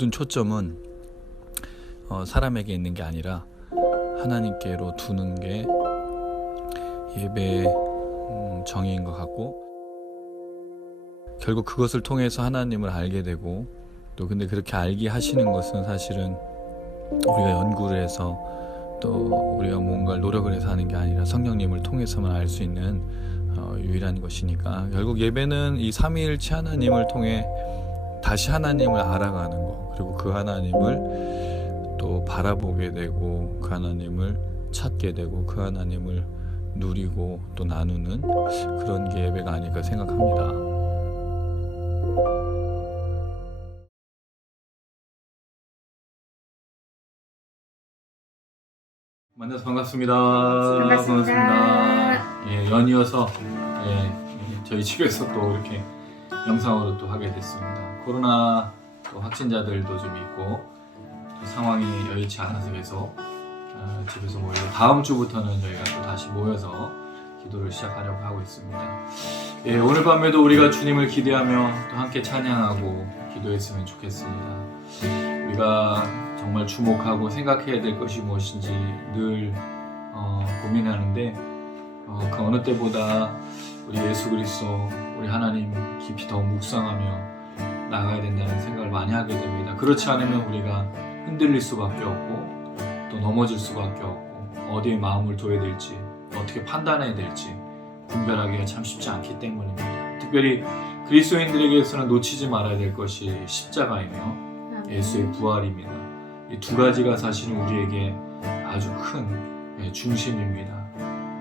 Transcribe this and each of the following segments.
모든 초점은 사람에게 있는 게 아니라 하나님께로 두는 게 예배의 정의인 것 같고, 결국 그것을 통해서 하나님을 알게 되고, 또 근데 그렇게 알게 하시는 것은 사실은 우리가 연구를 해서 또 우리가 뭔가를 노력을 해서 하는 게 아니라 성령님을 통해서만 알 수 있는 유일한 것이니까, 결국 예배는 이 삼위일체 하나님을 통해 다시 하나님을 알아가는 거, 그리고 그 하나님을 또 바라보게 되고, 그 하나님을 찾게 되고, 그 하나님을 누리고 또 나누는 그런 게 예배가 아닐까 생각합니다. 만나서 반갑습니다. 반갑습니다. 예, 연이어서 저희 집에서 또 이렇게 영상으로 또 하게 됐습니다. 코로나 또 확진자들도 좀 있고 또 상황이 여의치 않아서 계속 집에서 모이고, 다음 주부터는 저희가 또 다시 모여서 기도를 시작하려고 하고 있습니다. 예, 오늘 밤에도 우리가 주님을 기대하며 또 함께 찬양하고 기도했으면 좋겠습니다. 우리가 정말 주목하고 생각해야 될 것이 무엇인지 늘 고민하는데, 그 어느 때보다 우리 예수 그리스도, 우리 하나님 깊이 더 묵상하며 나가야 된다는 생각을 많이 하게 됩니다. 그렇지 않으면 우리가 흔들릴 수밖에 없고 또 넘어질 수밖에 없고, 어디에 마음을 둬야 될지, 어떻게 판단해야 될지 분별하기가 참 쉽지 않기 때문입니다. 특별히 그리스도인들에게서는 놓치지 말아야 될 것이 십자가이며 예수의 부활입니다. 이 두 가지가 사실은 우리에게 아주 큰 중심입니다.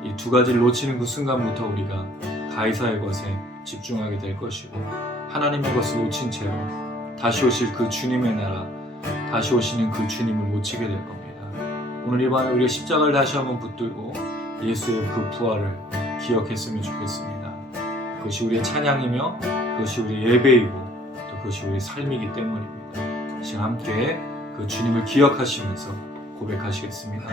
이 두 가지를 놓치는 그 순간부터 우리가 가이사의 것에 집중하게 될 것이고, 하나님의 것을 놓친 채로 다시 오실 그 주님의 나라, 다시 오시는 그 주님을 놓치게 될 겁니다. 오늘 이 밤에 우리가 십자가를 다시 한번 붙들고 예수의 그 부활을 기억했으면 좋겠습니다. 그것이 우리의 찬양이며 그것이 우리의 예배이고 또 그것이 우리의 삶이기 때문입니다. 지금 함께 그 주님을 기억하시면서 고백하시겠습니다.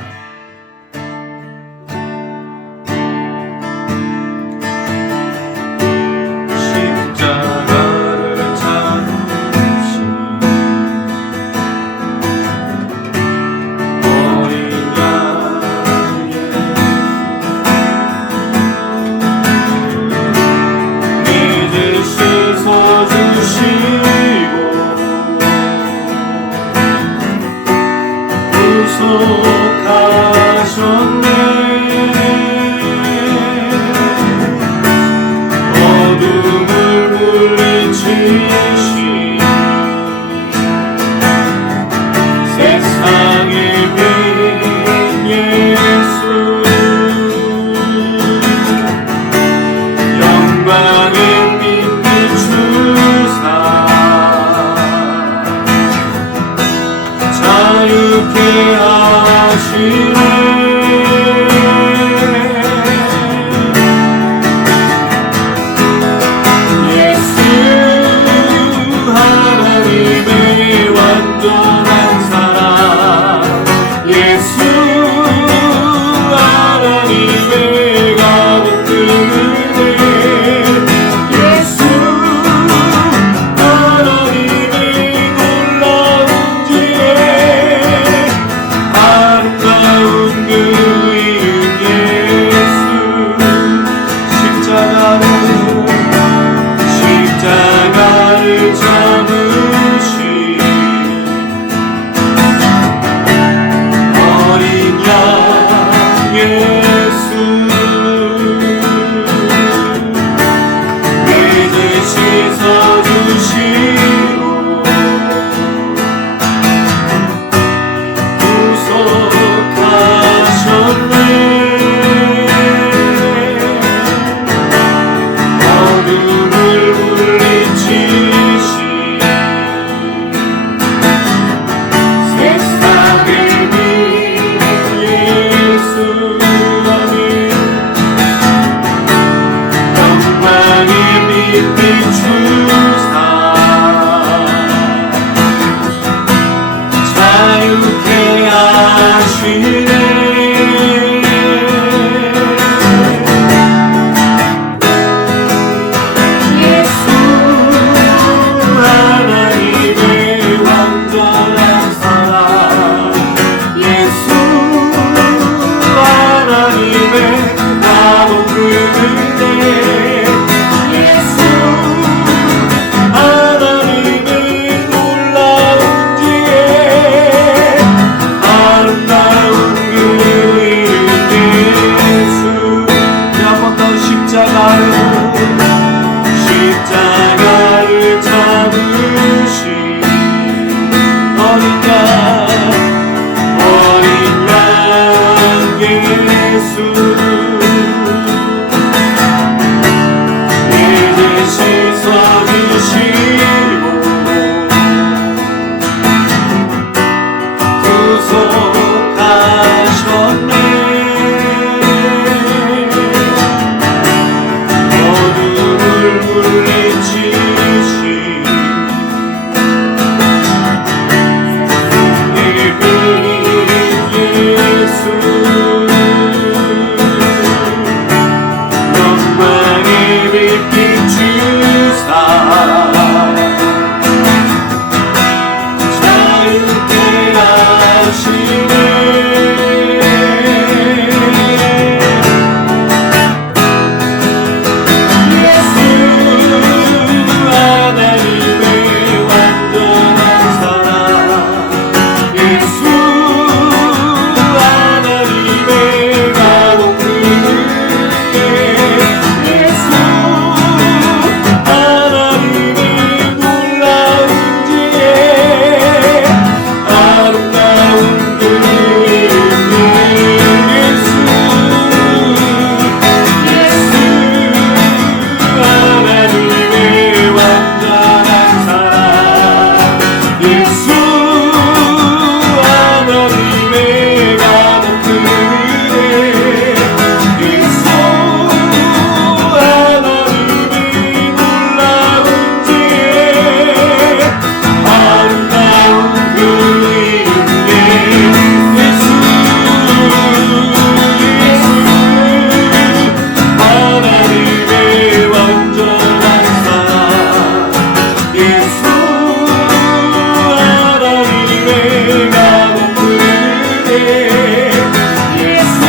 예수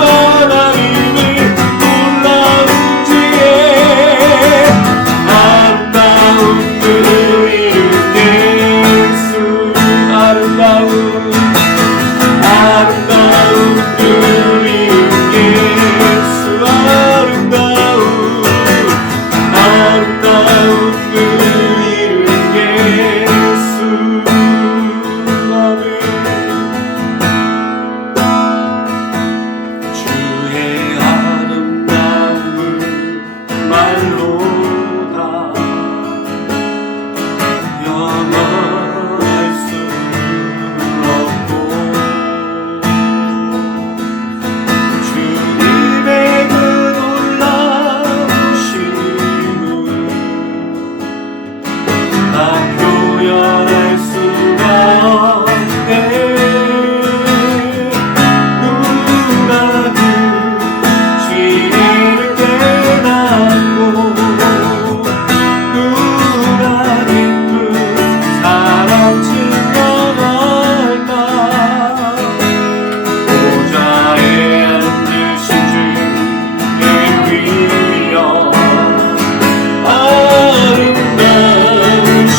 하나님의 놀라운 지혜 아름다운 그 이름 예수 아름다운 그 이름 예수 아름다운 그 이름 예수 아멘. 주의 아름다움을 말로 다 영원할 수 없고 주님의 그 놀라우심을 다 표현할 수가 없네. 누가 그 지혜를 깨닫고 누가 기쁜 사랑 증명할까. 보좌에 앉으신 주의 위엄 아름다우신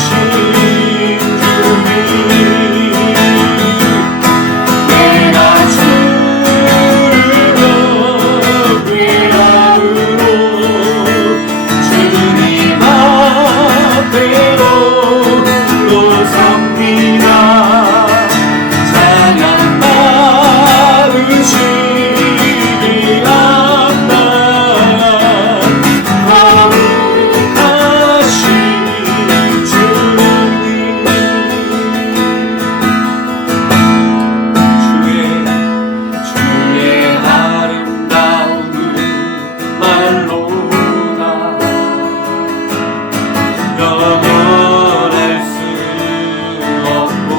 주님 내가 주를 경외함으로 주님 앞에로 섭니다. 찬양 받으시기 합당한 거룩하신 주님 주의 아름다움을 말로 다 영원할 수 없고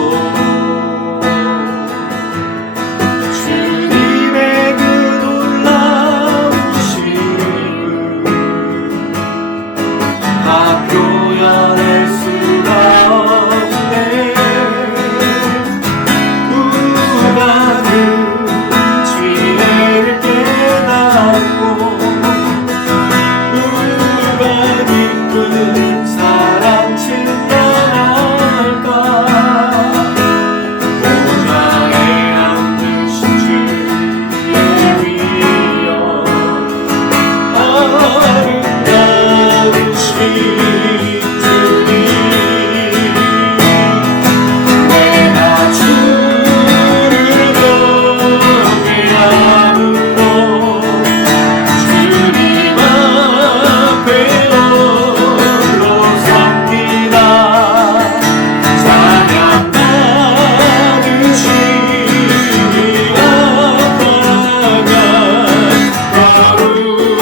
주님의 그 놀라우심을 다 표현할 수가 없네. 누가 그 지혜를 깨닫고 누가 기쁜 사랑 증명할까. 보좌에 앉으신 주의 위엄 아름다우신 주님 내가 주를 경외함으로 주님 앞에 홀로 섭니다. 찬양 받으시기 합당한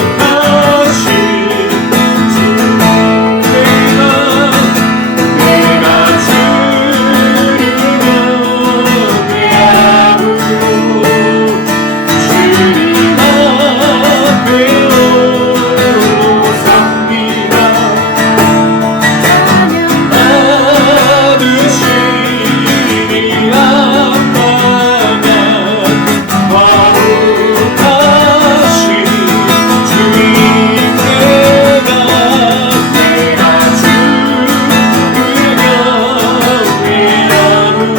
거룩하신 주 내가 주를 경외함으로 주님 앞에 홀로 섭니다. 받으시기 합당한 거룩하신 주님 내가 주를 경외함으로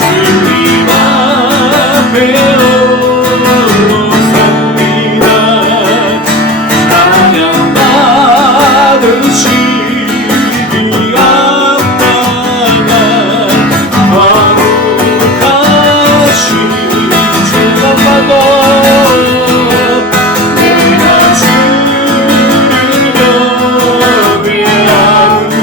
주님 앞에 홀로 섭니다. 찬양 받으시기 합당한 거룩하신 주님만도 내가 주를 경외함으로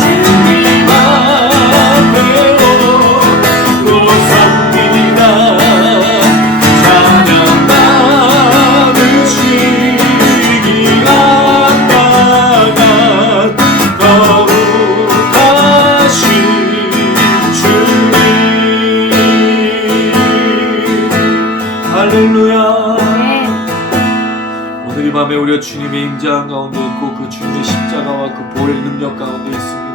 주님 앞에 홀로 섭니다. 찬양 받으시기 합당한 거룩하신 주님 할렐루야. 오늘 이 밤에 우리가 주님의 임재한 가운데 있고 그 주님의 십자가와 그 보혈의 능력 가운데 있습니다.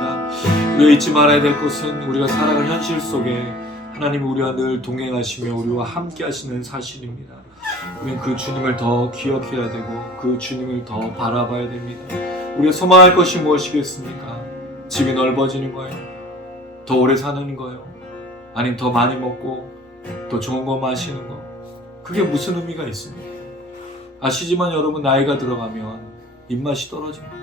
우리가 잊지 말아야 될 것은 우리가 살아가는 현실 속에 하나님이 우리와 늘 동행하시며 우리와 함께 하시는 사실입니다. 우리는 그 주님을 더 기억해야 되고 그 주님을 더 바라봐야 됩니다. 우리가 소망할 것이 무엇이겠습니까? 집이 넓어지는 거예요? 더 오래 사는 거예요? 아니면 더 많이 먹고 더 좋은 거 마시는 거? 그게 무슨 의미가 있습니까? 아시지만 여러분, 나이가 들어가면 입맛이 떨어집니다.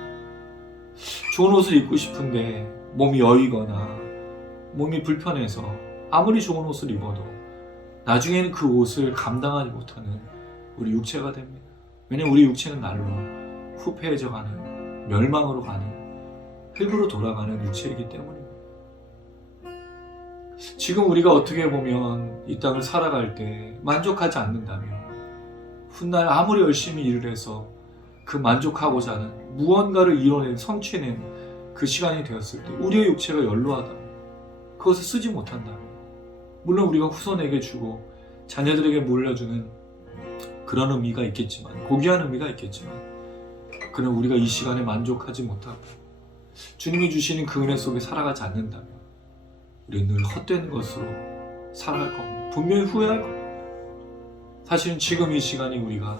좋은 옷을 입고 싶은데 몸이 여이거나 몸이 불편해서 아무리 좋은 옷을 입어도 나중에는 그 옷을 감당하지 못하는 우리 육체가 됩니다. 왜냐하면 우리 육체는 날로 후패해져 가는, 멸망으로 가는, 흙으로 돌아가는 육체이기 때문입니다. 지금 우리가 어떻게 보면 이 땅을 살아갈 때 만족하지 않는다면, 훗날 아무리 열심히 일을 해서 그 만족하고자 하는 무언가를 이뤄낸, 성취해낸 그 시간이 되었을 때 우리의 육체가 연로하다면, 그것을 쓰지 못한다면, 물론 우리가 후손에게 주고 자녀들에게 물려주는 그런 의미가 있겠지만, 고귀한 의미가 있겠지만, 그러나 우리가 이 시간에 만족하지 못하고 주님이 주시는 그 은혜 속에 살아가지 않는다면 우리는 늘 헛된 것으로 살아갈 겁니다. 분명히 후회할 겁니다. 사실은 지금 이 시간이 우리가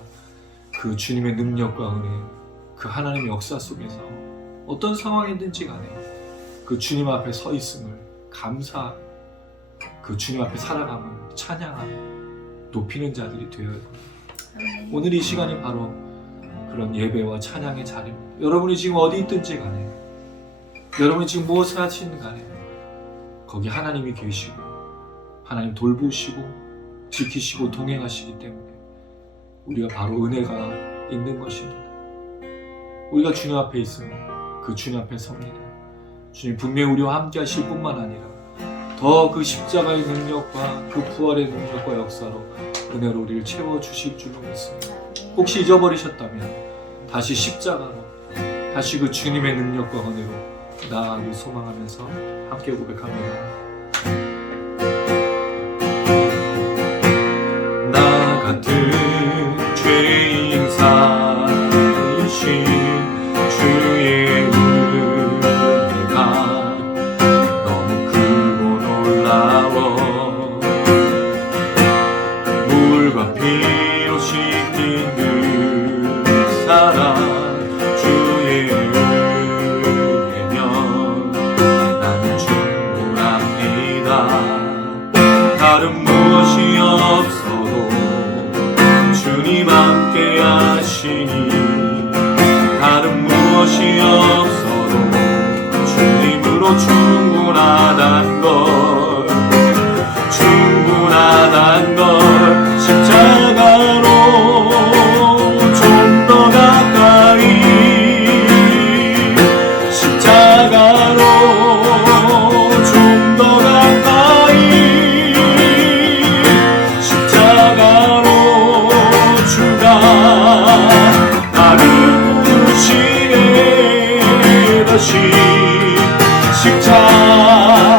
그 주님의 능력과 은혜, 그 하나님의 역사 속에서 어떤 상황이든지 간에 그 주님 앞에 서 있음을 감사하고 그 주님 앞에 살아감을 찬양하며 높이는 자들이 되어야 합니다. 오늘 이 시간이 바로 그런 예배와 찬양의 자리입니다. 여러분이 지금 어디 있든지 간에, 여러분이 지금 무엇을 하시든 간에 거기 하나님이 계시고 하나님 돌보시고 지키시고 동행하시기 때문에 우리가 바로 은혜가 있는 것입니다. 우리가 주님 앞에 있으면 그 주님 앞에 섭니다. 주님 분명히 우리와 함께 하실 뿐만 아니라 더 그 십자가의 능력과 그 부활의 능력과 역사로 은혜로 우리를 채워주실 줄로 믿습니다. 혹시 잊어버리셨다면 다시 십자가로, 다시 그 주님의 능력과 은혜로 나아가길 소망하면서 함께 고백합니다. 나 같은 죄인 살리신 주의 은혜가 너무 크고 놀라워 물과 피로 씻긴 그 사랑 주의 은혜면 나는 충분합니다. 다른 무엇이 없어도 주님 함께 하시니, 다른 무엇이 없어도 주님으로 충분하단 걸, 충분하단 걸. 십자가로 좀 더 가까이, 십자가로 좀 더 가까이, 십자가로 주가 나를 부르시네. 다시 십자가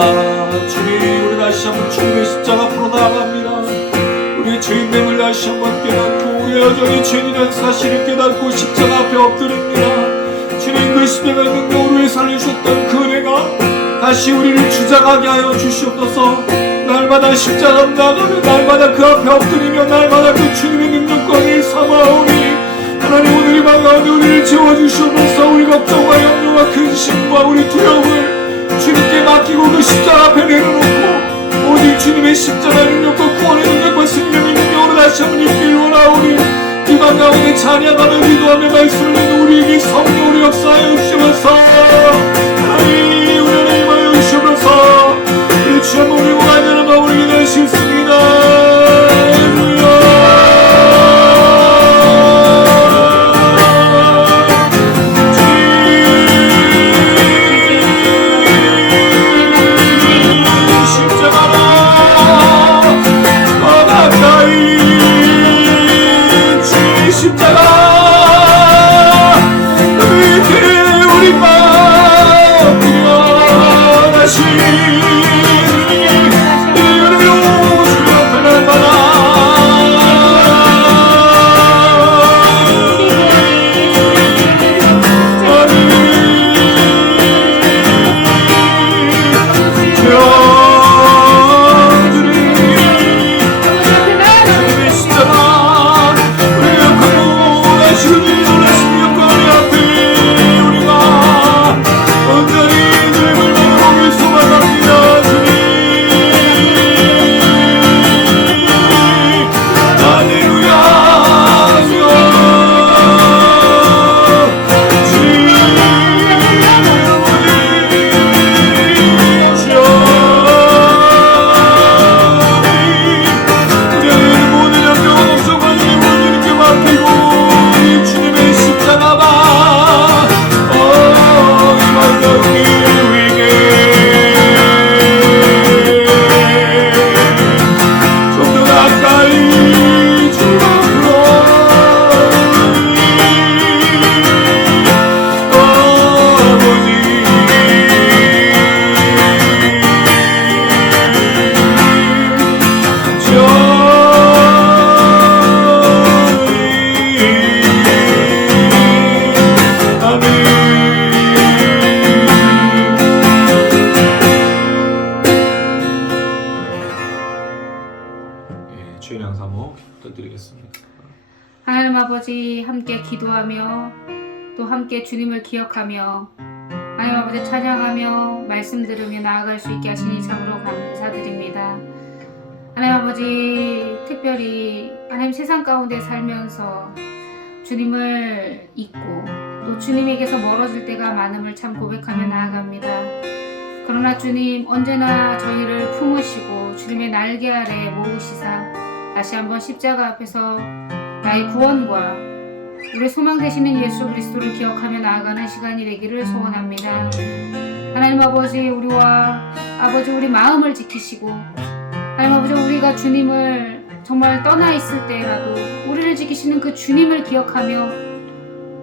할렐루야. 주님, 우리 다시 한번 주님의 십자가 앞으로 나아갑니다. 우리의 죄인됨을 다시 한번 깨닫고 우리 여전히 죄인이라는 사실을 깨닫고 십자가 앞에 엎드립니다. 주님, 그 십자가의 능력으로 우리를 살려주셨던 그 은혜가 다시 우리를 주장하게 하여 주시옵소서. 날마다 십자가 앞 나가며 날마다 그 앞에 엎드리며 날마다 그 주님의 능력과 은혜를 삼아오니 하나님, 오늘 이 방 가운데 우리를 채워주시옵소서. 우리 걱정과 염려와 근심과 우리 두려움을 주님께 맡기고 그 십자가 앞에 내려놓고 오직 주님의 십자가의 능력과 구원의 능력과 생명의 능력으로 다시 한번 입기를 원하오니 이 방 가운데 찬양하며 기도하며 말씀을 듣는 우리에게 성령으로 역사하여 주시옵소서. 하나님, 우리 안에 임하여 주시옵소서. 우리 주 한번 우리 원하는 마음을 기도하시겠습니다. 하나님 아버지, 함께 기도하며 또 함께 주님을 기억하며 하나님 아버지 찬양하며 말씀 들으며 나아갈 수 있게 하시니 참으로 감사드립니다. 하나님 아버지, 특별히 하나님 세상 가운데 살면서 주님을 잊고 또 주님에게서 멀어질 때가 많음을 참 고백하며 나아갑니다. 그러나 주님, 언제나 저희를 품으시고 주님의 날개 아래 모으시사 다시 한번 십자가 앞에서 나의 구원과 우리 소망 되시는 예수 그리스도를 기억하며 나아가는 시간이 되기를 소원합니다. 하나님 아버지, 우리와 아버지 우리 마음을 지키시고 하나님 아버지, 우리가 주님을 정말 떠나 있을 때라도 우리를 지키시는 그 주님을 기억하며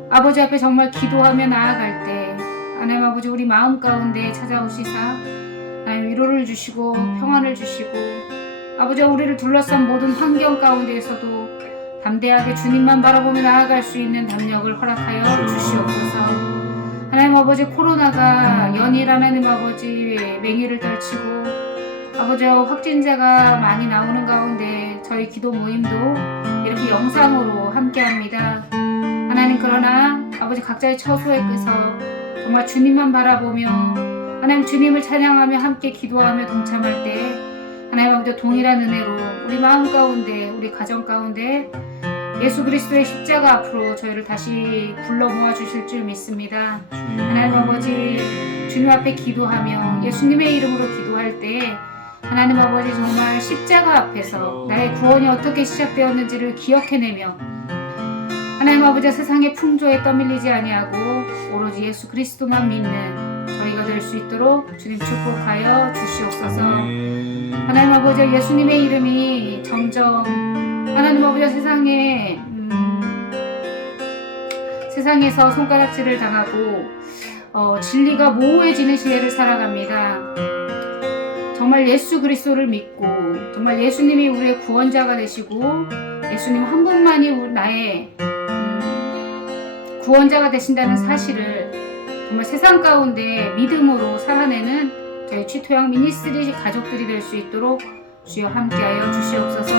아버지 앞에 정말 기도하며 나아갈 때 하나님 아버지, 우리 마음 가운데 찾아오시사 하나님 위로를 주시고 평안을 주시고 아버지, 우리를 둘러싼 모든 환경 가운데에서도 담대하게 주님만 바라보며 나아갈 수 있는 담력을 허락하여 주시옵소서. 하나님 아버지, 코로나가 연일 하나님 아버지 맹위를 떨치고 아버지 확진자가 많이 나오는 가운데 저희 기도 모임도 이렇게 영상으로 함께합니다. 하나님, 그러나 아버지 각자의 처소에 끄서 정말 주님만 바라보며 하나님 주님을 찬양하며 함께 기도하며 동참할 때 하나님 아버지 동일한 은혜로 우리 마음 가운데 우리 가정 가운데 예수 그리스도의 십자가 앞으로 저희를 다시 불러 모아 주실 줄 믿습니다. 하나님 아버지, 주님 앞에 기도하며 예수님의 이름으로 기도할 때 하나님 아버지 정말 십자가 앞에서 나의 구원이 어떻게 시작되었는지를 기억해내며 하나님 아버지 세상의 풍조에 떠밀리지 아니하고 오로지 예수 그리스도만 믿는 저희가 될 수 있도록 주님 축복하여 주시옵소서. 하나님 아버지, 예수님의 이름이 점점 하나님 아버지 세상에서 손가락질을 당하고 진리가 모호해지는 시대를 살아갑니다. 정말 예수 그리스도를 믿고 정말 예수님이 우리의 구원자가 되시고 예수님 한 분만이 나의 구원자가 되신다는 사실을 정말 세상 가운데 믿음으로 살아내는 저희 취토양 미니스트리 가족들이 될 수 있도록 주여 함께하여 주시옵소서.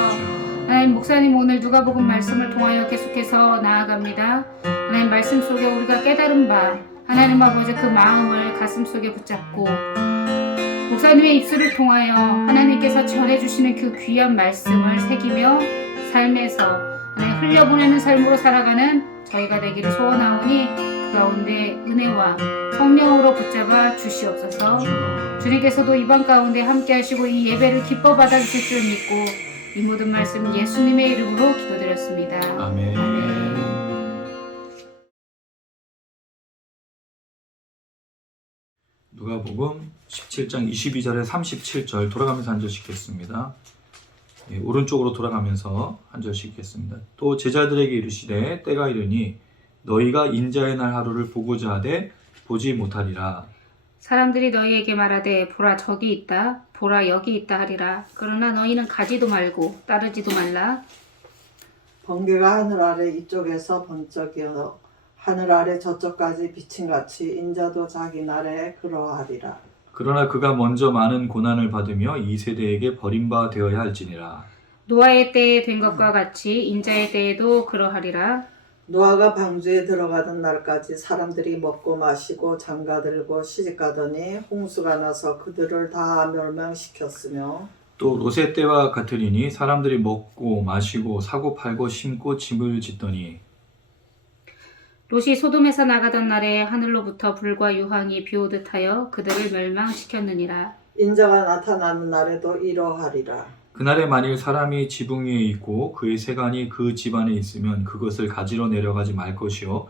하나님, 목사님 오늘 누가복음 말씀을 통하여 계속해서 나아갑니다. 하나님, 말씀 속에 우리가 깨달은 바 하나님 아버지 그 마음을 가슴 속에 붙잡고 목사님의 입술을 통하여 하나님께서 전해주시는 그 귀한 말씀을 새기며 삶에서 하나님 흘려보내는 삶으로 살아가는 저희가 되기를 소원하오니 그 가운데 은혜와 성령으로 붙잡아 주시옵소서. 주님께서도 이방 가운데 함께 하시고 이 예배를 기뻐 받아주실 줄 믿고 이 모든 말씀 예수님의 이름으로 기도드렸습니다. 아멘. 누가복음 17장 22절에 37절 돌아가면서 한 절씩 읽겠습니다. 예, 오른쪽으로 돌아가면서 한 절씩 읽겠습니다. 또 제자들에게 이르시되 때가 이르니 너희가 인자의 날 하루를 보고자 하되 보지 못하리라. 사람들이 너희에게 말하되 보라 저기 있다 보라 여기 있다 하리라. 그러나 너희는 가지도 말고 따르지도 말라. 번개가 하늘 아래 이쪽에서 번쩍이어 하늘 아래 저쪽까지 비침같이 인자도 자기 날에 그러하리라. 그러나 그가 먼저 많은 고난을 받으며 이 세대에게 버림바 되어야 할지니라. 노아의 때에 된 것과 같이 인자의 때에도 그러하리라. 노아가 방주에 들어가던 날까지 사람들이 먹고 마시고 장가들고 시집가더니 홍수가 나서 그들을 다 멸망시켰으며 또 롯의 때와 같으리니 사람들이 먹고 마시고 사고 팔고 심고 집을 짓더니 롯이 소돔에서 나가던 날에 하늘로부터 불과 유황이 비오듯 하여 그들을 멸망시켰느니라. 인자가 나타나는 날에도 이러하리라. 그날에 만일 사람이 지붕 위에 있고 그의 세간이 그 집안에 있으면 그것을 가지러 내려가지 말 것이요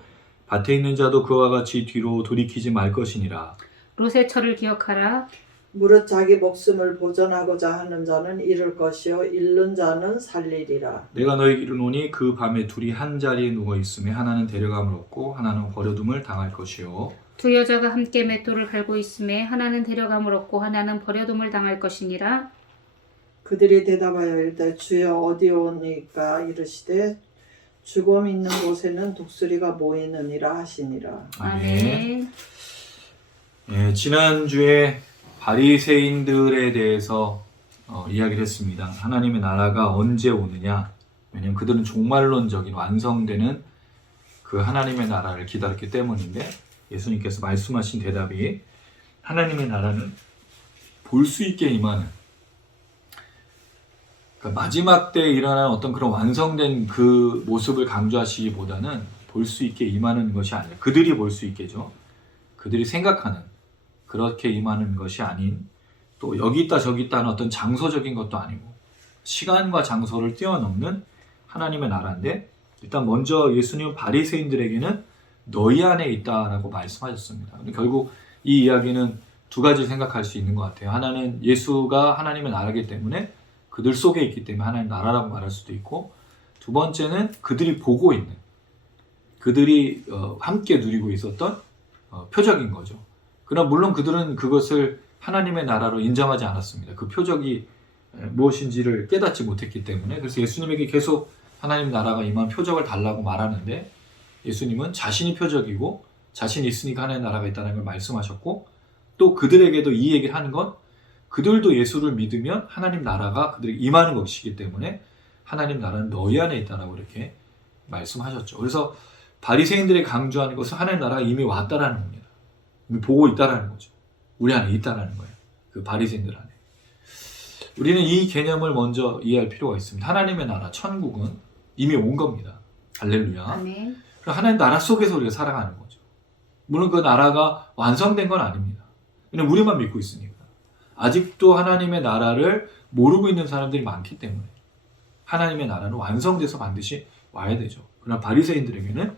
밭에 있는 자도 그와 같이 뒤로 돌이키지 말 것이니라. 롯의 철을 기억하라. 무릇 자기 목숨을 보전하고자 하는 자는 잃을 것이요 잃는 자는 살리리라. 내가 너희에게 이르노니 그 밤에 둘이 한 자리에 누워 있으며 하나는 데려감을 얻고 하나는 버려둠을 당할 것이요 두 여자가 함께 맷돌을 갈고 있음에 하나는 데려감을 얻고 하나는 버려둠을 당할 것이니라. 그들이 대답하여 이르되 주여 어디오니까 이르시되 죽음 있는 곳에는 독수리가 모이느니라 하시니라. 아멘. 예, 지난주에 바리새인들에 대해서 이야기를 했습니다. 하나님의 나라가 언제 오느냐? 왜냐하면 그들은 종말론적인 완성되는 그 하나님의 나라를 기다렸기 때문인데 예수님께서 말씀하신 대답이 하나님의 나라는 볼 수 있게 임하는 그러니까 마지막 때에 일어나는 어떤 그런 완성된 그 모습을 강조하시기보다는 볼 수 있게 임하는 것이 아니라 그들이 볼 수 있게죠. 그들이 생각하는 그렇게 임하는 것이 아닌 또 여기 있다 저기 있다 하는 어떤 장소적인 것도 아니고 시간과 장소를 뛰어넘는 하나님의 나라인데 일단 먼저 예수님은 바리새인들에게는 너희 안에 있다라고 말씀하셨습니다. 근데 결국 이 이야기는 두 가지 생각할 수 있는 것 같아요. 하나는 예수가 하나님의 나라이기 때문에 그들 속에 있기 때문에 하나님 나라라고 말할 수도 있고 두 번째는 그들이 보고 있는 그들이 함께 누리고 있었던 표적인 거죠. 그러나 물론 그들은 그것을 하나님의 나라로 인정하지 않았습니다. 그 표적이 무엇인지를 깨닫지 못했기 때문에 그래서 예수님에게 계속 하나님 나라가 임한 표적을 달라고 말하는데 예수님은 자신이 표적이고 자신이 있으니까 하나님의 나라가 있다는 걸 말씀하셨고 또 그들에게도 이 얘기를 하는 건 그들도 예수를 믿으면 하나님 나라가 그들에게 임하는 것이기 때문에 하나님 나라는 너희 안에 있다라고 이렇게 말씀하셨죠. 그래서 바리새인들이 강조하는 것은 하나님 나라가 이미 왔다라는 겁니다. 이미 보고 있다라는 거죠. 우리 안에 있다라는 거예요. 그 바리새인들 안에. 우리는 이 개념을 먼저 이해할 필요가 있습니다. 하나님의 나라, 천국은 이미 온 겁니다. 할렐루야. 아멘. 하나님 나라 속에서 우리가 살아가는 거죠. 물론 그 나라가 완성된 건 아닙니다. 왜냐면 우리만 믿고 있으니까. 아직도 하나님의 나라를 모르고 있는 사람들이 많기 때문에 하나님의 나라는 완성돼서 반드시 와야 되죠. 그러나 바리새인들에게는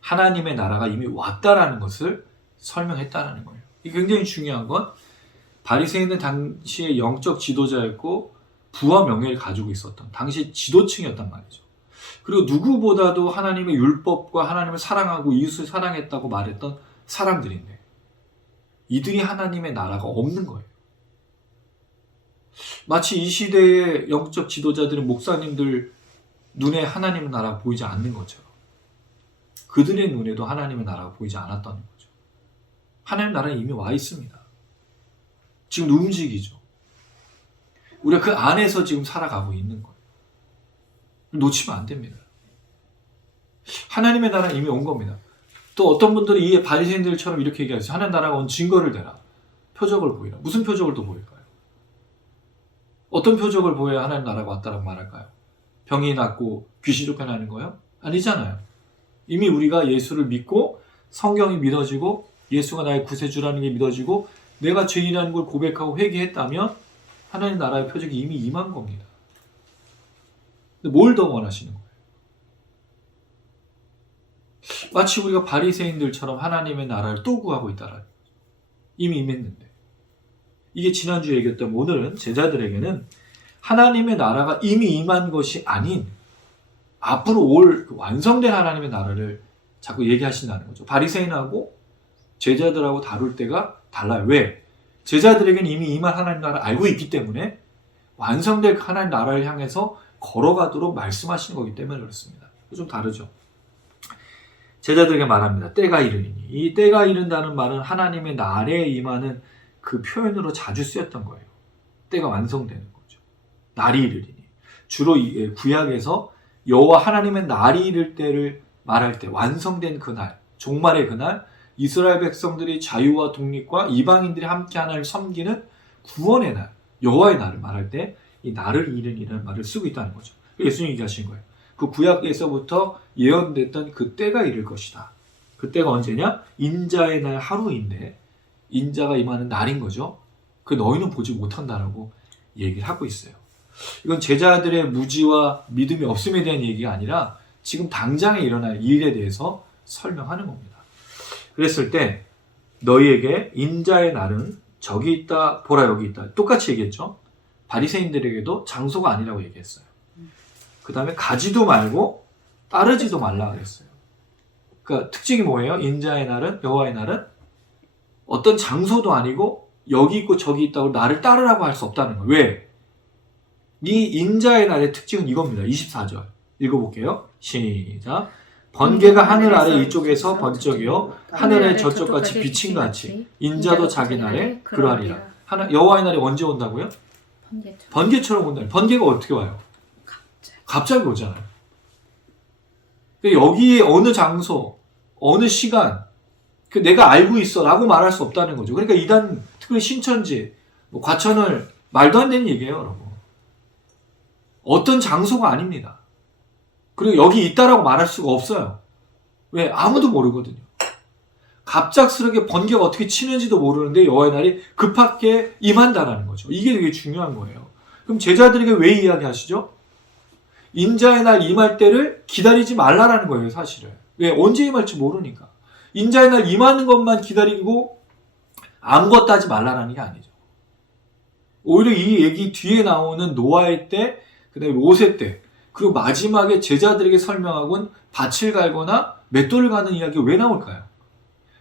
하나님의 나라가 이미 왔다라는 것을 설명했다라는 거예요. 이게 굉장히 중요한 건 바리새인은 당시의 영적 지도자였고 부와 명예를 가지고 있었던 당시 지도층이었단 말이죠. 그리고 누구보다도 하나님의 율법과 하나님을 사랑하고 이웃을 사랑했다고 말했던 사람들인데 이들이 하나님의 나라가 없는 거예요. 마치 이 시대의 영적 지도자들은 목사님들 눈에 하나님의 나라가 보이지 않는 것처럼 그들의 눈에도 하나님의 나라가 보이지 않았다는 거죠. 하나님의 나라는 이미 와 있습니다. 지금 움직이죠. 우리가 그 안에서 지금 살아가고 있는 거예요. 놓치면 안 됩니다. 하나님의 나라는 이미 온 겁니다. 또 어떤 분들은 이 바리새인들처럼 이렇게 얘기하죠. 하나님 나라가 온 증거를 대라. 표적을 보이라. 무슨 표적을 또 보일까요? 어떤 표적을 보여야 하나님 나라가 왔다라고 말할까요? 병이 낫고 귀신 쫓겨나는 거예요? 아니잖아요. 이미 우리가 예수를 믿고 성경이 믿어지고 예수가 나의 구세주라는 게 믿어지고 내가 죄인이라는 걸 고백하고 회개했다면 하나님 나라의 표적이 이미 임한 겁니다. 근데 뭘 더 원하시는 거예요? 마치 우리가 바리새인들처럼 하나님의 나라를 또 구하고 있다라는 거죠. 이미 임했는데. 이게 지난주에 얘기했던 오늘은 제자들에게는 하나님의 나라가 이미 임한 것이 아닌 앞으로 올 완성된 하나님의 나라를 자꾸 얘기하신다는 거죠. 바리새인하고 제자들하고 다룰 때가 달라요. 왜? 제자들에게는 이미 임한 하나님 나라를 알고 있기 때문에 완성될 하나님 나라를 향해서 걸어가도록 말씀하시는 거기 때문에 그렇습니다. 좀 다르죠. 제자들에게 말합니다. 때가 이르니. 이 때가 이른다는 말은 하나님의 날에 임하는 그 표현으로 자주 쓰였던 거예요. 때가 완성되는 거죠. 날이 이르리니. 주로 구약에서 여호와 하나님의 날이 이를 때를 말할 때 완성된 그날, 종말의 그날, 이스라엘 백성들이 자유와 독립과 이방인들이 함께 하나님을 섬기는 구원의 날, 여호와의 날을 말할 때 이 날을 이르니라는 말을 쓰고 있다는 거죠. 예수님이 얘기하신 거예요. 그 구약에서부터 예언됐던 그 때가 이를 것이다. 그 때가 언제냐? 인자의 날 하루인데 인자가 임하는 날인 거죠. 그 너희는 보지 못한다라고 얘기를 하고 있어요. 이건 제자들의 무지와 믿음이 없음에 대한 얘기가 아니라 지금 당장에 일어날 일에 대해서 설명하는 겁니다. 그랬을 때 너희에게 인자의 날은 저기 있다 보라 여기 있다. 똑같이 얘기했죠. 바리새인들에게도 장소가 아니라고 얘기했어요. 그 다음에 가지도 말고 따르지도 말라 그랬어요. 그러니까 특징이 뭐예요? 인자의 날은, 여호와의 날은 어떤 장소도 아니고 여기 있고 저기 있다고 나를 따르라고 할 수 없다는 거예요. 왜? 이 인자의 날의 특징은 이겁니다. 24절 읽어볼게요. 시작. 번개가 하늘 아래 이쪽에서 번쩍이요 하늘 아래 저쪽같이 비침같이 인자도 자기 날에 그러하리라. 여호와의 날이 언제 온다고요? 번개처럼 온다. 번개가 어떻게 와요? 갑자기 오잖아요. 여기에 어느 장소, 어느 시간, 내가 알고 있어 라고 말할 수 없다는 거죠. 그러니까 이단, 특히 신천지, 과천을 말도 안 되는 얘기예요, 여러분. 어떤 장소가 아닙니다. 그리고 여기 있다라고 말할 수가 없어요. 왜? 아무도 모르거든요. 갑작스럽게 번개가 어떻게 치는지도 모르는데 여호와의 날이 급하게 임한다라는 거죠. 이게 되게 중요한 거예요. 그럼 제자들에게 왜 이야기하시죠? 인자의 날 임할 때를 기다리지 말라라는 거예요, 사실은. 왜? 언제 임할지 모르니까. 인자의 날 임하는 것만 기다리고 아무것도 하지 말라라는 게 아니죠. 오히려 이 얘기 뒤에 나오는 노아의 때, 그 다음에 롯의 때, 그리고 마지막에 제자들에게 설명하곤 밭을 갈거나 맷돌을 가는 이야기가 왜 나올까요?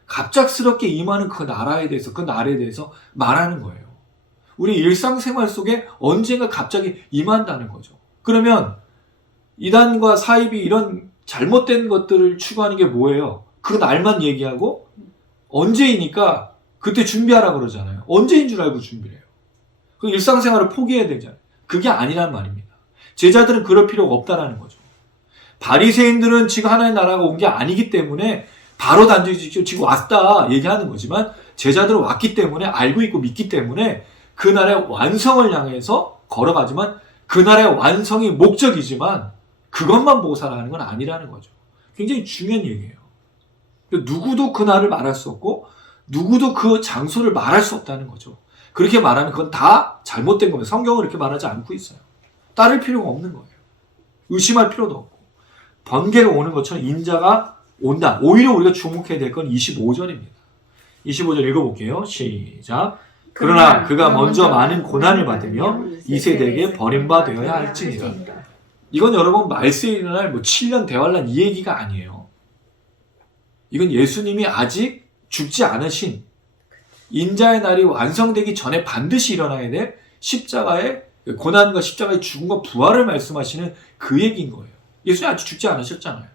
갑작스럽게 임하는 그 나라에 대해서, 그 날에 대해서 말하는 거예요. 우리 일상생활 속에 언젠가 갑자기 임한다는 거죠. 그러면 이단과 사입이 이런 잘못된 것들을 추구하는 게 뭐예요? 그 날만 얘기하고 언제이니까 그때 준비하라 그러잖아요. 언제인 줄 알고 준비를 해요. 그 일상생활을 포기해야 되잖아요. 그게 아니란 말입니다. 제자들은 그럴 필요가 없다라는 거죠. 바리새인들은 지금 하나님의 나라가 온 게 아니기 때문에 바로 단정지고 지금 왔다 얘기하는 거지만 제자들은 왔기 때문에 알고 있고 믿기 때문에 그날의 완성을 향해서 걸어가지만 그날의 완성이 목적이지만 그것만 보고 살아가는 건 아니라는 거죠. 굉장히 중요한 얘기예요. 누구도 그날을 말할 수 없고 누구도 그 장소를 말할 수 없다는 거죠. 그렇게 말하면 그건 다 잘못된 겁니다. 성경은 그렇게 말하지 않고 있어요. 따를 필요가 없는 거예요. 의심할 필요도 없고 번개가 오는 것처럼 인자가 온다. 오히려 우리가 주목해야 될 건 25절입니다. 25절 읽어볼게요. 시작. 그러나 그가 먼저 많은 고난을 받으며 이 세대에게 버림받아야 할지니라. 이건 여러분 말세에 일어날 7년 대환란 이 얘기가 아니에요. 이건 예수님이 아직 죽지 않으신 인자의 날이 완성되기 전에 반드시 일어나야 될 십자가의 고난과 십자가의 죽음과 부활을 말씀하시는 그 얘기인 거예요. 예수님 아직 죽지 않으셨잖아요.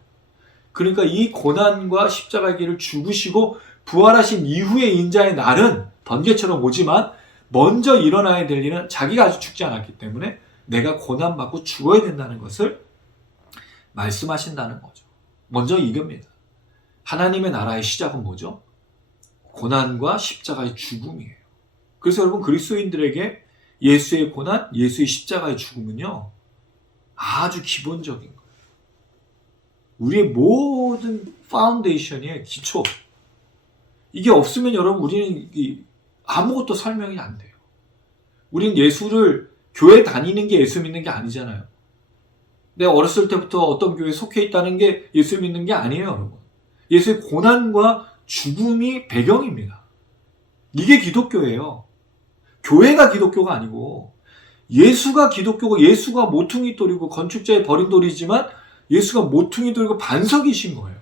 그러니까 이 고난과 십자가의 길을 죽으시고 부활하신 이후의 인자의 날은 번개처럼 오지만 먼저 일어나야 될 일은 자기가 아직 죽지 않았기 때문에 내가 고난받고 죽어야 된다는 것을 말씀하신다는 거죠. 먼저 이겁니다. 하나님의 나라의 시작은 뭐죠? 고난과 십자가의 죽음이에요. 그래서 여러분 그리스도인들에게 예수의 고난, 예수의 십자가의 죽음은요 아주 기본적인 거예요. 우리의 모든 파운데이션의 기초. 이게 없으면 여러분 우리는 아무것도 설명이 안 돼요. 우리는 예수를 교회 다니는 게 예수 믿는 게 아니잖아요. 내가 어렸을 때부터 어떤 교회에 속해 있다는 게 예수 믿는 게 아니에요, 여러분. 예수의 고난과 죽음이 배경입니다. 이게 기독교예요. 교회가 기독교가 아니고 예수가 기독교고 예수가 모퉁이 돌이고 건축자의 버린 돌이지만 예수가 모퉁이 돌이고 반석이신 거예요.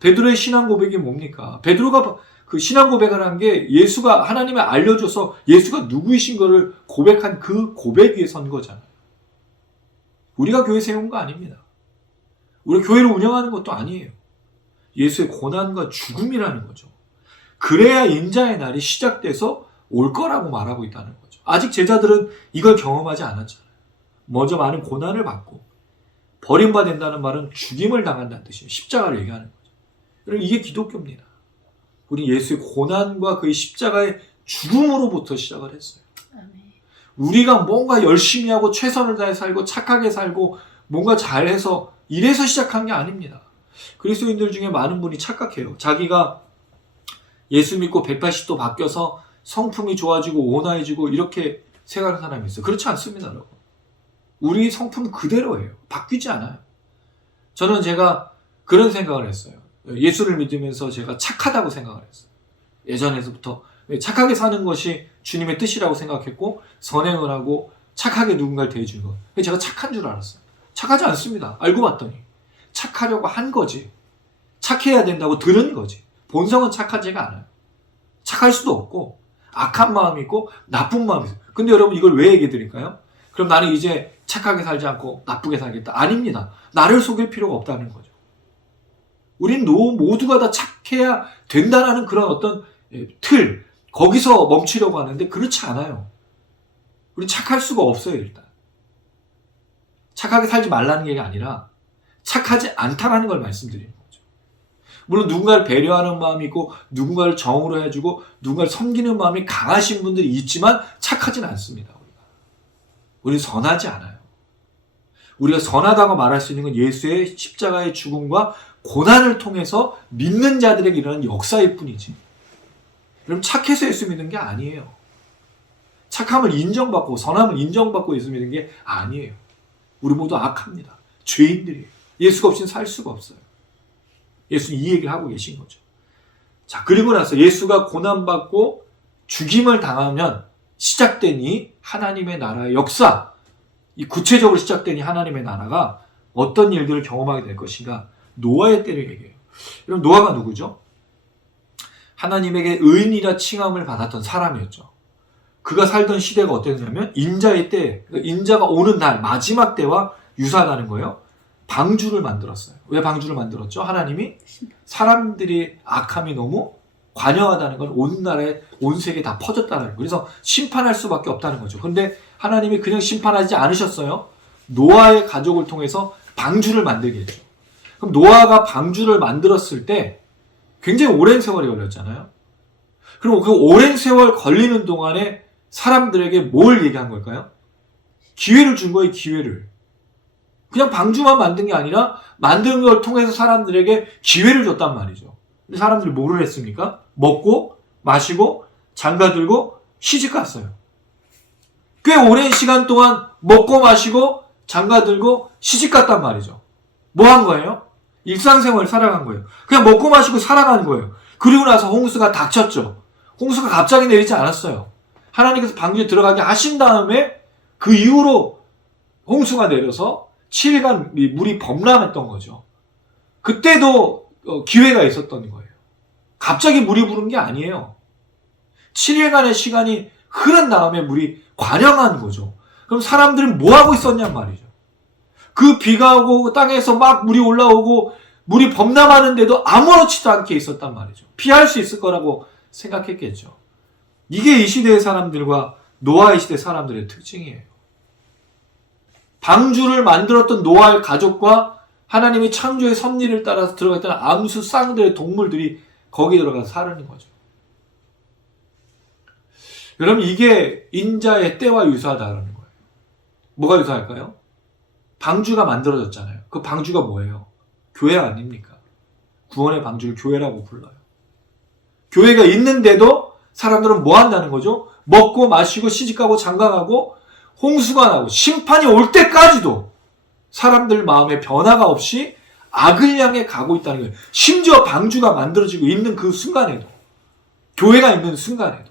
베드로의 신앙 고백이 뭡니까? 베드로가 그 신앙 고백을 한 게 예수가 하나님이 알려줘서 예수가 누구이신 거를 고백한 그 고백 위에 선 거잖아요. 우리가 교회 세운 거 아닙니다. 우리 교회를 운영하는 것도 아니에요. 예수의 고난과 죽음이라는 거죠. 그래야 인자의 날이 시작돼서 올 거라고 말하고 있다는 거죠. 아직 제자들은 이걸 경험하지 않았잖아요. 먼저 많은 고난을 받고 버림받는다는 말은 죽임을 당한다는 뜻이에요. 십자가를 얘기하는 거죠. 여러분 이게 기독교입니다. 우리 예수의 고난과 그의 십자가의 죽음으로부터 시작을 했어요. 우리가 뭔가 열심히 하고 최선을 다해 살고 착하게 살고 뭔가 잘해서 이래서 시작한 게 아닙니다. 그리스도인들 중에 많은 분이 착각해요. 자기가 예수 믿고 180도 바뀌어서 성품이 좋아지고 온화해지고 이렇게 생각하는 사람이 있어요. 그렇지 않습니다, 여러분. 우리 성품 그대로예요. 바뀌지 않아요. 저는 제가 그런 생각을 했어요. 예수를 믿으면서 제가 착하다고 생각을 했어요. 예전에서부터 착하게 사는 것이 주님의 뜻이라고 생각했고 선행을 하고 착하게 누군가를 대해주는 것. 제가 착한 줄 알았어요. 착하지 않습니다. 알고 봤더니 착하려고 한 거지. 착해야 된다고 들은 거지. 본성은 착하지가 않아요. 착할 수도 없고 악한 마음이 있고 나쁜 마음이 있어요. 근데 여러분 이걸 왜 얘기해 드릴까요? 그럼 나는 이제 착하게 살지 않고 나쁘게 살겠다. 아닙니다. 나를 속일 필요가 없다는 거죠. 우린 모두가 다 착해야 된다는 그런 어떤 틀, 거기서 멈추려고 하는데 그렇지 않아요. 우린 착할 수가 없어요, 일단. 착하게 살지 말라는 게 아니라 착하지 않다라는 걸 말씀드리는 거죠. 물론 누군가를 배려하는 마음이 있고 누군가를 정으로 해주고 누군가를 섬기는 마음이 강하신 분들이 있지만 착하진 않습니다. 우리는 선하지 않아요. 우리가 선하다고 말할 수 있는 건 예수의 십자가의 죽음과 고난을 통해서 믿는 자들에게 일어나는 역사일 뿐이지. 여러분 착해서 예수 믿는 게 아니에요. 착함을 인정받고 선함을 인정받고 예수 믿는 게 아니에요. 우리 모두 악합니다. 죄인들이에요. 예수가 없이는 살 수가 없어요. 예수는 이 얘기를 하고 계신 거죠. 자, 그리고 나서 예수가 고난받고 죽임을 당하면 시작된 이 하나님의 나라의 역사, 이 구체적으로 시작된 이 하나님의 나라가 어떤 일들을 경험하게 될 것인가? 노아의 때를 얘기해요. 그럼 노아가 누구죠? 하나님에게 의인이라 칭함을 받았던 사람이었죠. 그가 살던 시대가 어땠냐면 인자의 때, 인자가 오는 날, 마지막 때와 유사하다는 거예요. 방주를 만들었어요. 왜 방주를 만들었죠? 하나님이 사람들이 악함이 너무 관여하다는 건 온 나라에, 온 세계에 다 퍼졌다는 거예요. 그래서 심판할 수밖에 없다는 거죠. 근데 하나님이 그냥 심판하지 않으셨어요. 노아의 가족을 통해서 방주를 만들게 했죠. 그럼 노아가 방주를 만들었을 때 굉장히 오랜 세월이 걸렸잖아요. 그리고 그 오랜 세월 걸리는 동안에 사람들에게 뭘 얘기한 걸까요? 기회를 준 거예요, 기회를. 그냥 방주만 만든 게 아니라 만든 걸 통해서 사람들에게 기회를 줬단 말이죠. 근데 사람들이 뭐를 했습니까? 먹고 마시고 장가들고 시집갔어요. 꽤 오랜 시간 동안 먹고 마시고 장가들고 시집갔단 말이죠. 뭐 한 거예요? 일상생활을 살아간 거예요. 그냥 먹고 마시고 살아간 거예요. 그리고 나서 홍수가 닥쳤죠. 홍수가 갑자기 내리지 않았어요. 하나님께서 방주에 들어가게 하신 다음에 그 이후로 홍수가 내려서 7일간 물이 범람했던 거죠. 그때도 기회가 있었던 거예요. 갑자기 물이 부른 게 아니에요. 7일간의 시간이 흐른 다음에 물이 관영한 거죠. 그럼 사람들은 뭐 하고 있었냔 말이죠. 그 비가 오고 땅에서 막 물이 올라오고 물이 범람하는데도 아무렇지도 않게 있었단 말이죠. 피할 수 있을 거라고 생각했겠죠. 이게 이 시대의 사람들과 노아의 시대 사람들의 특징이에요. 방주를 만들었던 노아의 가족과 하나님이 창조의 섭리를 따라서 들어갔던 암수 쌍들의 동물들이 거기 들어가서 사는 거죠. 여러분, 이게 인자의 때와 유사하다는 거예요. 뭐가 유사할까요? 방주가 만들어졌잖아요. 그 방주가 뭐예요? 교회 아닙니까? 구원의 방주를 교회라고 불러요. 교회가 있는데도 사람들은 뭐 한다는 거죠? 먹고 마시고 시집가고 장가가고 홍수가 나고 심판이 올 때까지도 사람들 마음에 변화가 없이 악을 향해 가고 있다는 거예요. 심지어 방주가 만들어지고 있는 그 순간에도, 교회가 있는 순간에도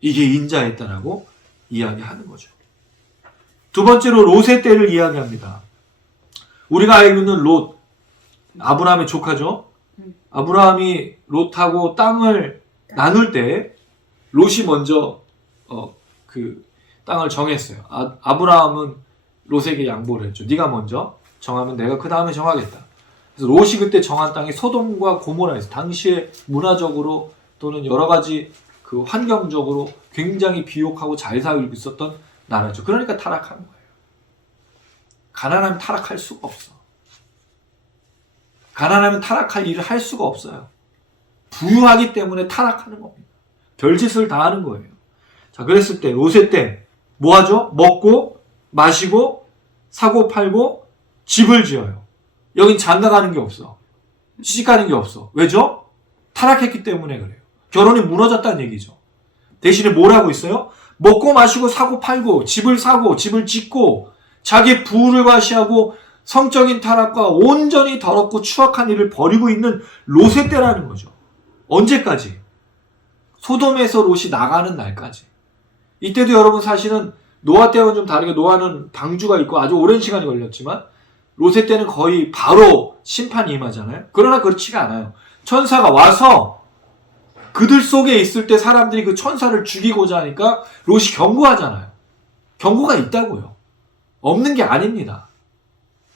이게 인자의 때라고 이야기하는 거죠. 두 번째로 롯의 때를 이야기합니다. 우리가 알고 있는 롯, 아브라함의 조카죠. 아브라함이 롯하고 땅을 나눌 때 롯이 먼저 그 땅을 정했어요. 아브라함은 롯에게 양보를 했죠. 네가 먼저 정하면 내가 그 다음에 정하겠다. 그래서 롯이 그때 정한 땅이 소돔과 고모라에서 당시에 문화적으로 또는 여러 가지 그 환경적으로 굉장히 비옥하고 잘 살고 있었던 나라죠. 그러니까 타락한 거예요. 가난하면 타락할 수가 없어. 가난하면 타락할 일을 할 수가 없어요. 부유하기 때문에 타락하는 겁니다. 별짓을 다 하는 거예요. 자, 그랬을 때 롯의 때 뭐 하죠? 먹고 마시고 사고 팔고 집을 지어요. 여긴 장가가는 게 없어. 시집가는 게 없어. 왜죠? 타락했기 때문에 그래요. 결혼이 무너졌다는 얘기죠. 대신에 뭘 하고 있어요? 먹고 마시고 사고 팔고 집을 사고 집을 짓고 자기 부를 과시하고 성적인 타락과 온전히 더럽고 추악한 일을 벌이고 있는 롯의 때라는 거죠. 언제까지? 소돔에서 롯이 나가는 날까지. 이때도 여러분 사실은 노아 때와는 좀 다르게 노아는 방주가 있고 아주 오랜 시간이 걸렸지만 롯의 때는 거의 바로 심판이 임하잖아요. 그러나 그렇지가 않아요. 천사가 와서 그들 속에 있을 때 사람들이 그 천사를 죽이고자 하니까 롯이 경고하잖아요. 경고가 있다고요. 없는 게 아닙니다.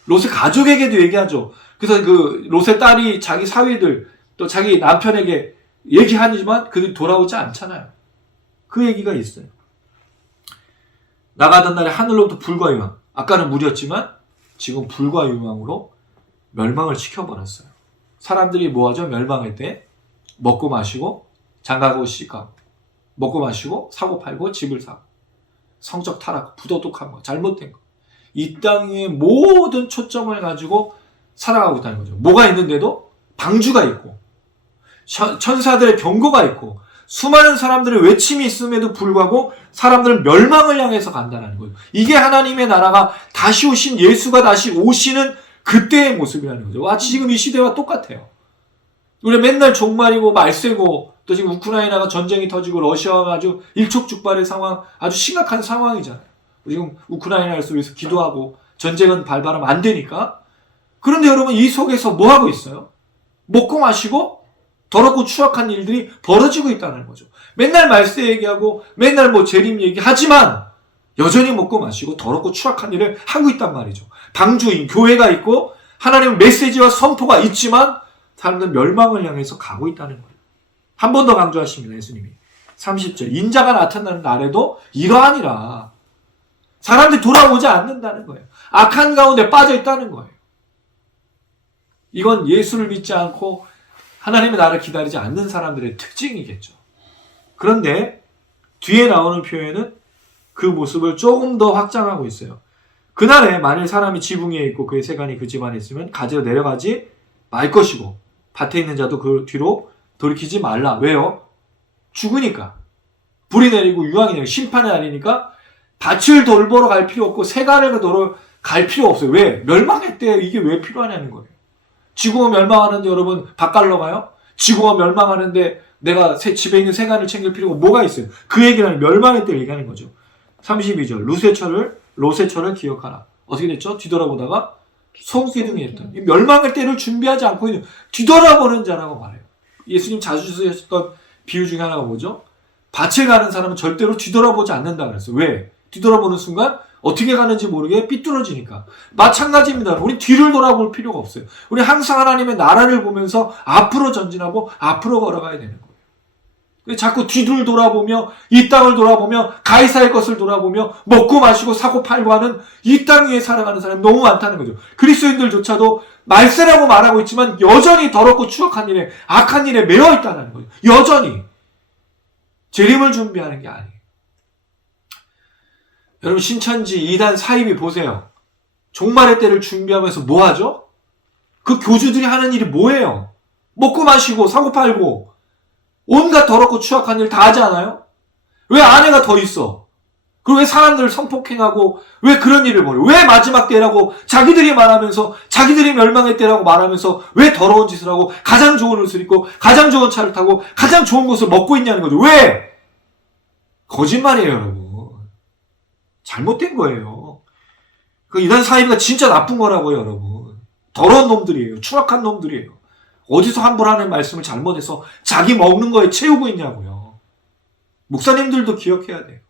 롯의 가족에게도 얘기하죠. 그래서 그 롯의 딸이 자기 사위들 또 자기 남편에게 얘기하지만 그들이 돌아오지 않잖아요. 그 얘기가 있어요. 나가던 날에 하늘로부터 불과 유황. 아까는 물이었지만 지금 불과 유황으로 멸망을 시켜버렸어요. 사람들이 뭐하죠? 멸망할 때 먹고 마시고 장가가고 시집가고 먹고 마시고 사고 팔고 집을 사고 성적 타락, 부도덕한 거, 잘못된 거. 이 땅의 모든 초점을 가지고 살아가고 있다는 거죠. 뭐가 있는데도 방주가 있고 천사들의 경고가 있고 수많은 사람들의 외침이 있음에도 불구하고 사람들은 멸망을 향해서 간다는 거예요. 이게 하나님의 나라가 다시 오신 예수가 다시 오시는 그때의 모습이라는 거죠. 와, 지금 이 시대와 똑같아요. 우리 맨날 종말이고 말세고 또 지금 우크라이나가 전쟁이 터지고 러시아가 아주 일촉즉발의 상황, 아주 심각한 상황이잖아요. 지금 우크라이나를 위해서 기도하고 전쟁은 발발하면 안 되니까. 그런데 여러분 이 속에서 뭐 하고 있어요? 먹고 마시고 더럽고 추악한 일들이 벌어지고 있다는 거죠. 맨날 말세 얘기하고 맨날 뭐 재림 얘기하지만 여전히 먹고 마시고 더럽고 추악한 일을 하고 있단 말이죠. 방주인 교회가 있고 하나님의 메시지와 선포가 있지만 사람들은 멸망을 향해서 가고 있다는 거예요. 한 번 더 강조하십니다. 예수님이 30절 인자가 나타나는 날에도 이러하니라. 사람들이 돌아오지 않는다는 거예요. 악한 가운데 빠져 있다는 거예요. 이건 예수를 믿지 않고 하나님의 나라를 기다리지 않는 사람들의 특징이겠죠. 그런데 뒤에 나오는 표현은 그 모습을 조금 더 확장하고 있어요. 그날에 만일 사람이 지붕 위에 있고 그의 세간이 그 집안에 있으면 가지러 내려가지 말 것이고 밭에 있는 자도 그 뒤로 돌이키지 말라. 왜요? 죽으니까. 불이 내리고 유황이 내리고 심판의 날이니까 밭을 돌보러 갈 필요 없고 세간을 돌아 갈 필요 없어요. 왜? 멸망할 때 이게 왜 필요하냐는 거예요. 지구가 멸망하는데 여러분 밭 갈러 가요? 지구가 멸망하는데 내가 집에 있는 세간을 챙길 필요가 뭐가 있어요? 그 얘기는 멸망할 때 얘기하는 거죠. 32절 롯의 철을 기억하라. 어떻게 됐죠? 뒤돌아보다가 소금기둥이 했던 멸망할 때를 준비하지 않고 있는 뒤돌아보는 자라고 말해요. 예수님 자주 쓰셨던 비유 중에 하나가 뭐죠? 밭에 가는 사람은 절대로 뒤돌아보지 않는다 그랬어요. 왜? 뒤돌아보는 순간 어떻게 가는지 모르게 삐뚤어지니까. 마찬가지입니다. 우리 뒤를 돌아볼 필요가 없어요. 우리 항상 하나님의 나라를 보면서 앞으로 전진하고 앞으로 걸어가야 되는 거예요. 자꾸 뒤를 돌아보며 이 땅을 돌아보며 가이사의 것을 돌아보며 먹고 마시고 사고 팔고 하는 이 땅 위에 살아가는 사람이 너무 많다는 거죠. 그리스도인들조차도 말세라고 말하고 있지만 여전히 더럽고 추악한 일에 악한 일에 매여 있다는 거예요. 여전히 재림을 준비하는 게 아니에요. 여러분 신천지 2단 사입이 보세요. 종말의 때를 준비하면서 뭐 하죠? 그 교주들이 하는 일이 뭐예요? 먹고 마시고 사고 팔고 온갖 더럽고 추악한 일 다 하지 않아요? 왜 아내가 더 있어? 그리고 왜 사람들을 성폭행하고 왜 그런 일을 벌여? 왜 마지막 때라고 자기들이 말하면서 자기들이 멸망의 때라고 말하면서 왜 더러운 짓을 하고 가장 좋은 옷을 입고 가장 좋은 차를 타고 가장 좋은 것을 먹고 있냐는 거죠. 왜? 거짓말이에요, 여러분. 잘못된 거예요. 그 이단 사이비가 진짜 나쁜 거라고요, 여러분. 더러운 놈들이에요. 추악한 놈들이에요. 어디서 함부로 하는 말씀을 잘못해서 자기 먹는 거에 채우고 있냐고요. 목사님들도 기억해야 돼요.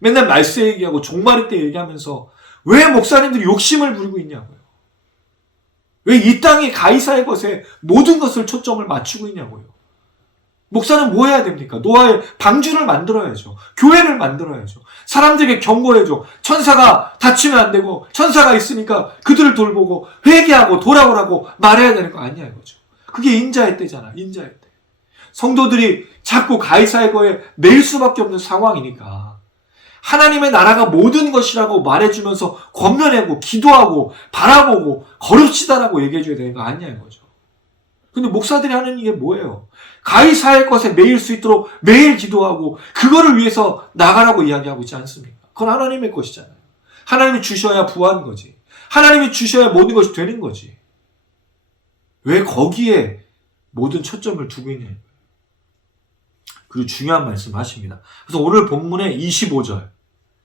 맨날 말세 얘기하고 종말의 때 얘기하면서 왜 목사님들이 욕심을 부리고 있냐고요. 왜 이 땅의 가이사의 것에 모든 것을 초점을 맞추고 있냐고요. 목사는 뭐 해야 됩니까? 노아의 방주를 만들어야죠. 교회를 만들어야죠. 사람들에게 경고해줘. 천사가 다치면 안 되고 천사가 있으니까 그들을 돌보고 회개하고 돌아오라고 말해야 되는 거 아니야 이거죠. 그게 인자의 때잖아. 인자의 때. 성도들이 자꾸 가이사의 거에 매일 수밖에 없는 상황이니까 하나님의 나라가 모든 것이라고 말해주면서 권면하고 기도하고 바라보고 거듭시다라고 얘기해줘야 되는 거 아니냐 이거죠. 근데 목사들이 하는 이게 뭐예요? 가이사의 것에 매일 수 있도록 매일 기도하고 그거를 위해서 나가라고 이야기하고 있지 않습니까? 그건 하나님의 것이잖아요. 하나님이 주셔야 부한 거지. 하나님이 주셔야 모든 것이 되는 거지. 왜 거기에 모든 초점을 두고 있냐. 그리고 중요한 말씀 하십니다. 그래서 오늘 본문의 25절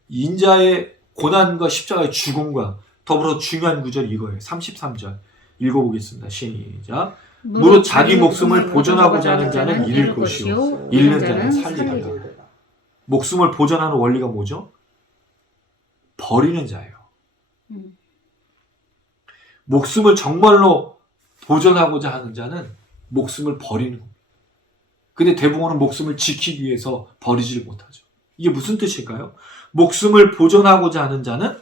인자의 고난과 십자가의 죽음과 더불어 중요한 구절이 이거예요. 33절 읽어보겠습니다. 시작. 무릇 자기 목숨을 보존하고자 하는 자는 잃을 것이요 잃는 자는 살리리라. 목숨을 보존하는 원리가 뭐죠? 버리는 자예요. 목숨을 정말로 보존하고자 하는 자는 목숨을 버리는 겁니다. 근데 대부분은 목숨을 지키기 위해서 버리지를 못하죠. 이게 무슨 뜻일까요? 목숨을 보존하고자 하는 자는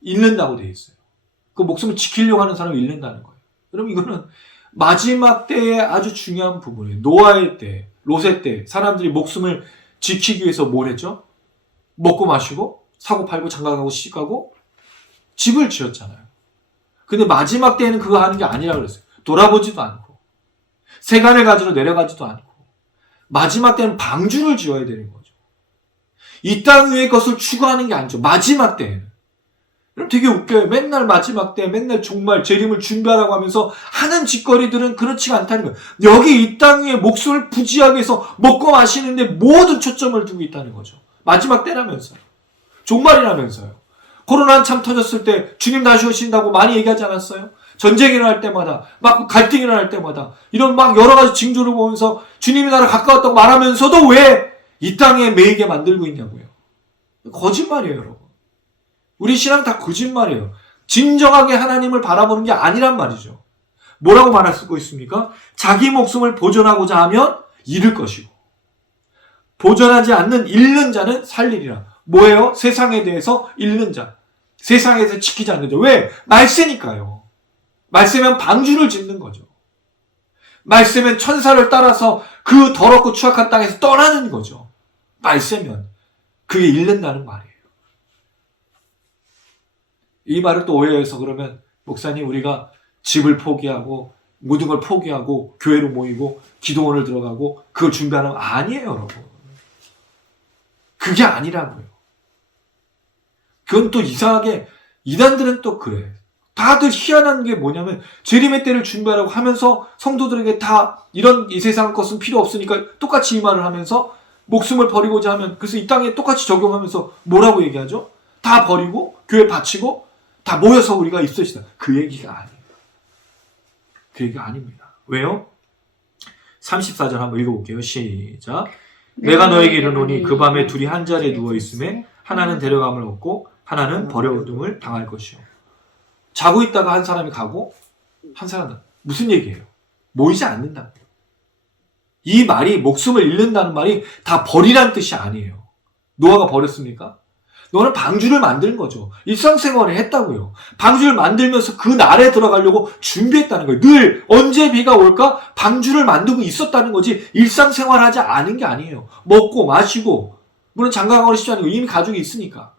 잃는다고 되어 있어요. 그 목숨을 지키려고 하는 사람을 잃는다는 거예요. 여러분 이거는 마지막 때의 아주 중요한 부분이에요. 노아의 때, 롯의 때 사람들이 목숨을 지키기 위해서 뭘 했죠? 먹고 마시고 사고 팔고 장가가고 시집가고 집을 지었잖아요. 근데 마지막 때에는 그거 하는 게 아니라 그랬어요. 돌아보지도 않고 세간을 가지러 내려가지도 않고 마지막 때는 방주를 지어야 되는 거죠. 이 땅 위의 것을 추구하는 게 아니죠. 마지막 때에는. 그럼 되게 웃겨요. 맨날 마지막 때 맨날 종말 재림을 준비하라고 하면서 하는 짓거리들은 그렇지가 않다는 거예요. 여기 이 땅 위에 목숨을 부지하기 위해서 먹고 마시는데 모든 초점을 두고 있다는 거죠. 마지막 때라면서요. 종말이라면서요. 코로나 한참 터졌을 때 주님 다시 오신다고 많이 얘기하지 않았어요? 전쟁이 일어날 때마다 막 갈등이 일어날 때마다 이런 막 여러 가지 징조를 보면서 주님이 나라 가까웠다고 말하면서도 왜 이 땅에 매이게 만들고 있냐고요. 거짓말이에요, 여러분. 우리 신앙 다 거짓말이에요. 진정하게 하나님을 바라보는 게 아니란 말이죠. 뭐라고 말할 수 있습니까? 자기 목숨을 보존하고자 하면 잃을 것이고 보존하지 않는 잃는 자는 살리리라. 뭐예요? 세상에 대해서 잃는 자. 세상에서 지키지 않는 자. 왜? 말세니까요. 말세면 방주를 짓는 거죠. 말세면 천사를 따라서 그 더럽고 추악한 땅에서 떠나는 거죠. 말세면. 그게 잃는다는 말이에요. 이 말을 또 오해해서 그러면 목사님 우리가 집을 포기하고 모든 걸 포기하고 교회로 모이고 기도원을 들어가고 그걸 준비하는 거 아니에요, 여러분. 그게 아니라고요. 그건 또 이상하게 이단들은 또 그래. 다들 희한한 게 뭐냐면 재림의 때를 준비하라고 하면서 성도들에게 다 이런 이 세상 것은 필요 없으니까 똑같이 이 말을 하면서 목숨을 버리고자 하면 그래서 이 땅에 똑같이 적용하면서 뭐라고 얘기하죠? 다 버리고 교회 바치고 다 모여서 우리가 있읍시다. 그 얘기가 아니에요. 그 얘기가 아닙니다. 왜요? 34절 한번 읽어볼게요. 시작. 내가 너에게 이르노니 그 밤에 둘이 한 자리에 누워 있음에 하나는 데려감을 얻고 하나는 버려둠을 당할 것이요. 자고 있다가 한 사람이 가고 한 사람은 무슨 얘기예요? 모이지 않는다. 이 말이 목숨을 잃는다는 말이 다 버리란 뜻이 아니에요. 노아가 버렸습니까? 너는 방주를 만든 거죠. 일상생활을 했다고요. 방주를 만들면서 그 날에 들어가려고 준비했다는 거예요. 늘 언제 비가 올까 방주를 만들고 있었다는 거지 일상생활하지 않은 게 아니에요. 먹고 마시고 물론 장가가거나 쉽지 않고 이미 가족이 있으니까.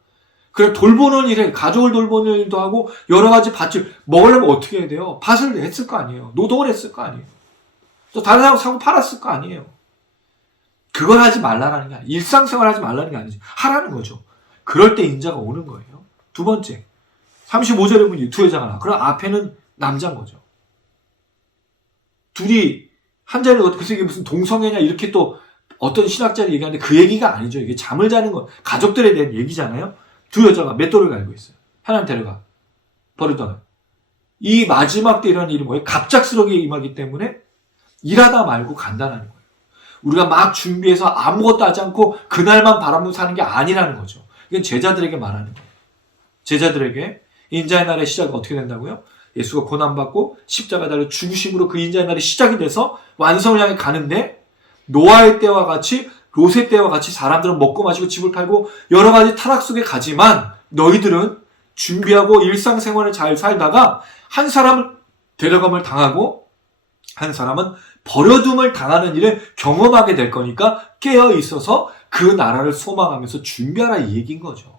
그래 돌보는 일에 가족을 돌보는 일도 하고 여러 가지 밭을 먹으려면 어떻게 해야 돼요? 밭을 했을 거 아니에요. 노동을 했을 거 아니에요. 또 다른 사람 사고 팔았을 거 아니에요. 그걸 하지 말라는 게 아니에요. 일상생활 하지 말라는 게 아니죠. 하라는 거죠. 그럴 때 인자가 오는 거예요. 두 번째, 35절에 보니 두 여자가 나. 그럼 앞에는 남자인 거죠. 둘이 한 자리에 그래서 이게 무슨 동성애냐 이렇게 또 어떤 신학자들이 얘기하는데 그 얘기가 아니죠. 이게 잠을 자는 건 가족들에 대한 얘기잖아요. 두 여자가 맷돌을 갈고 있어요. 하나는 데려가 버리다가 이 마지막 때 일어나는 일이 뭐예요? 갑작스럽게 임하기 때문에 일하다 말고 간다는 거예요. 우리가 막 준비해서 아무것도 하지 않고 그날만 바라보며 사는 게 아니라는 거죠. 이건 제자들에게 말하는 거예요. 제자들에게 인자의 날의 시작이 어떻게 된다고요? 예수가 고난받고 십자가 달려 죽으심으로 그 인자의 날이 시작이 돼서 완성을 향해 가는데 노아의 때와 같이 롯의 때와 같이 사람들은 먹고 마시고 집을 팔고 여러 가지 타락 속에 가지만 너희들은 준비하고 일상생활을 잘 살다가 한 사람은 데려감을 당하고 한 사람은 버려둠을 당하는 일을 경험하게 될 거니까 깨어 있어서 그 나라를 소망하면서 준비하라 이 얘기인 거죠.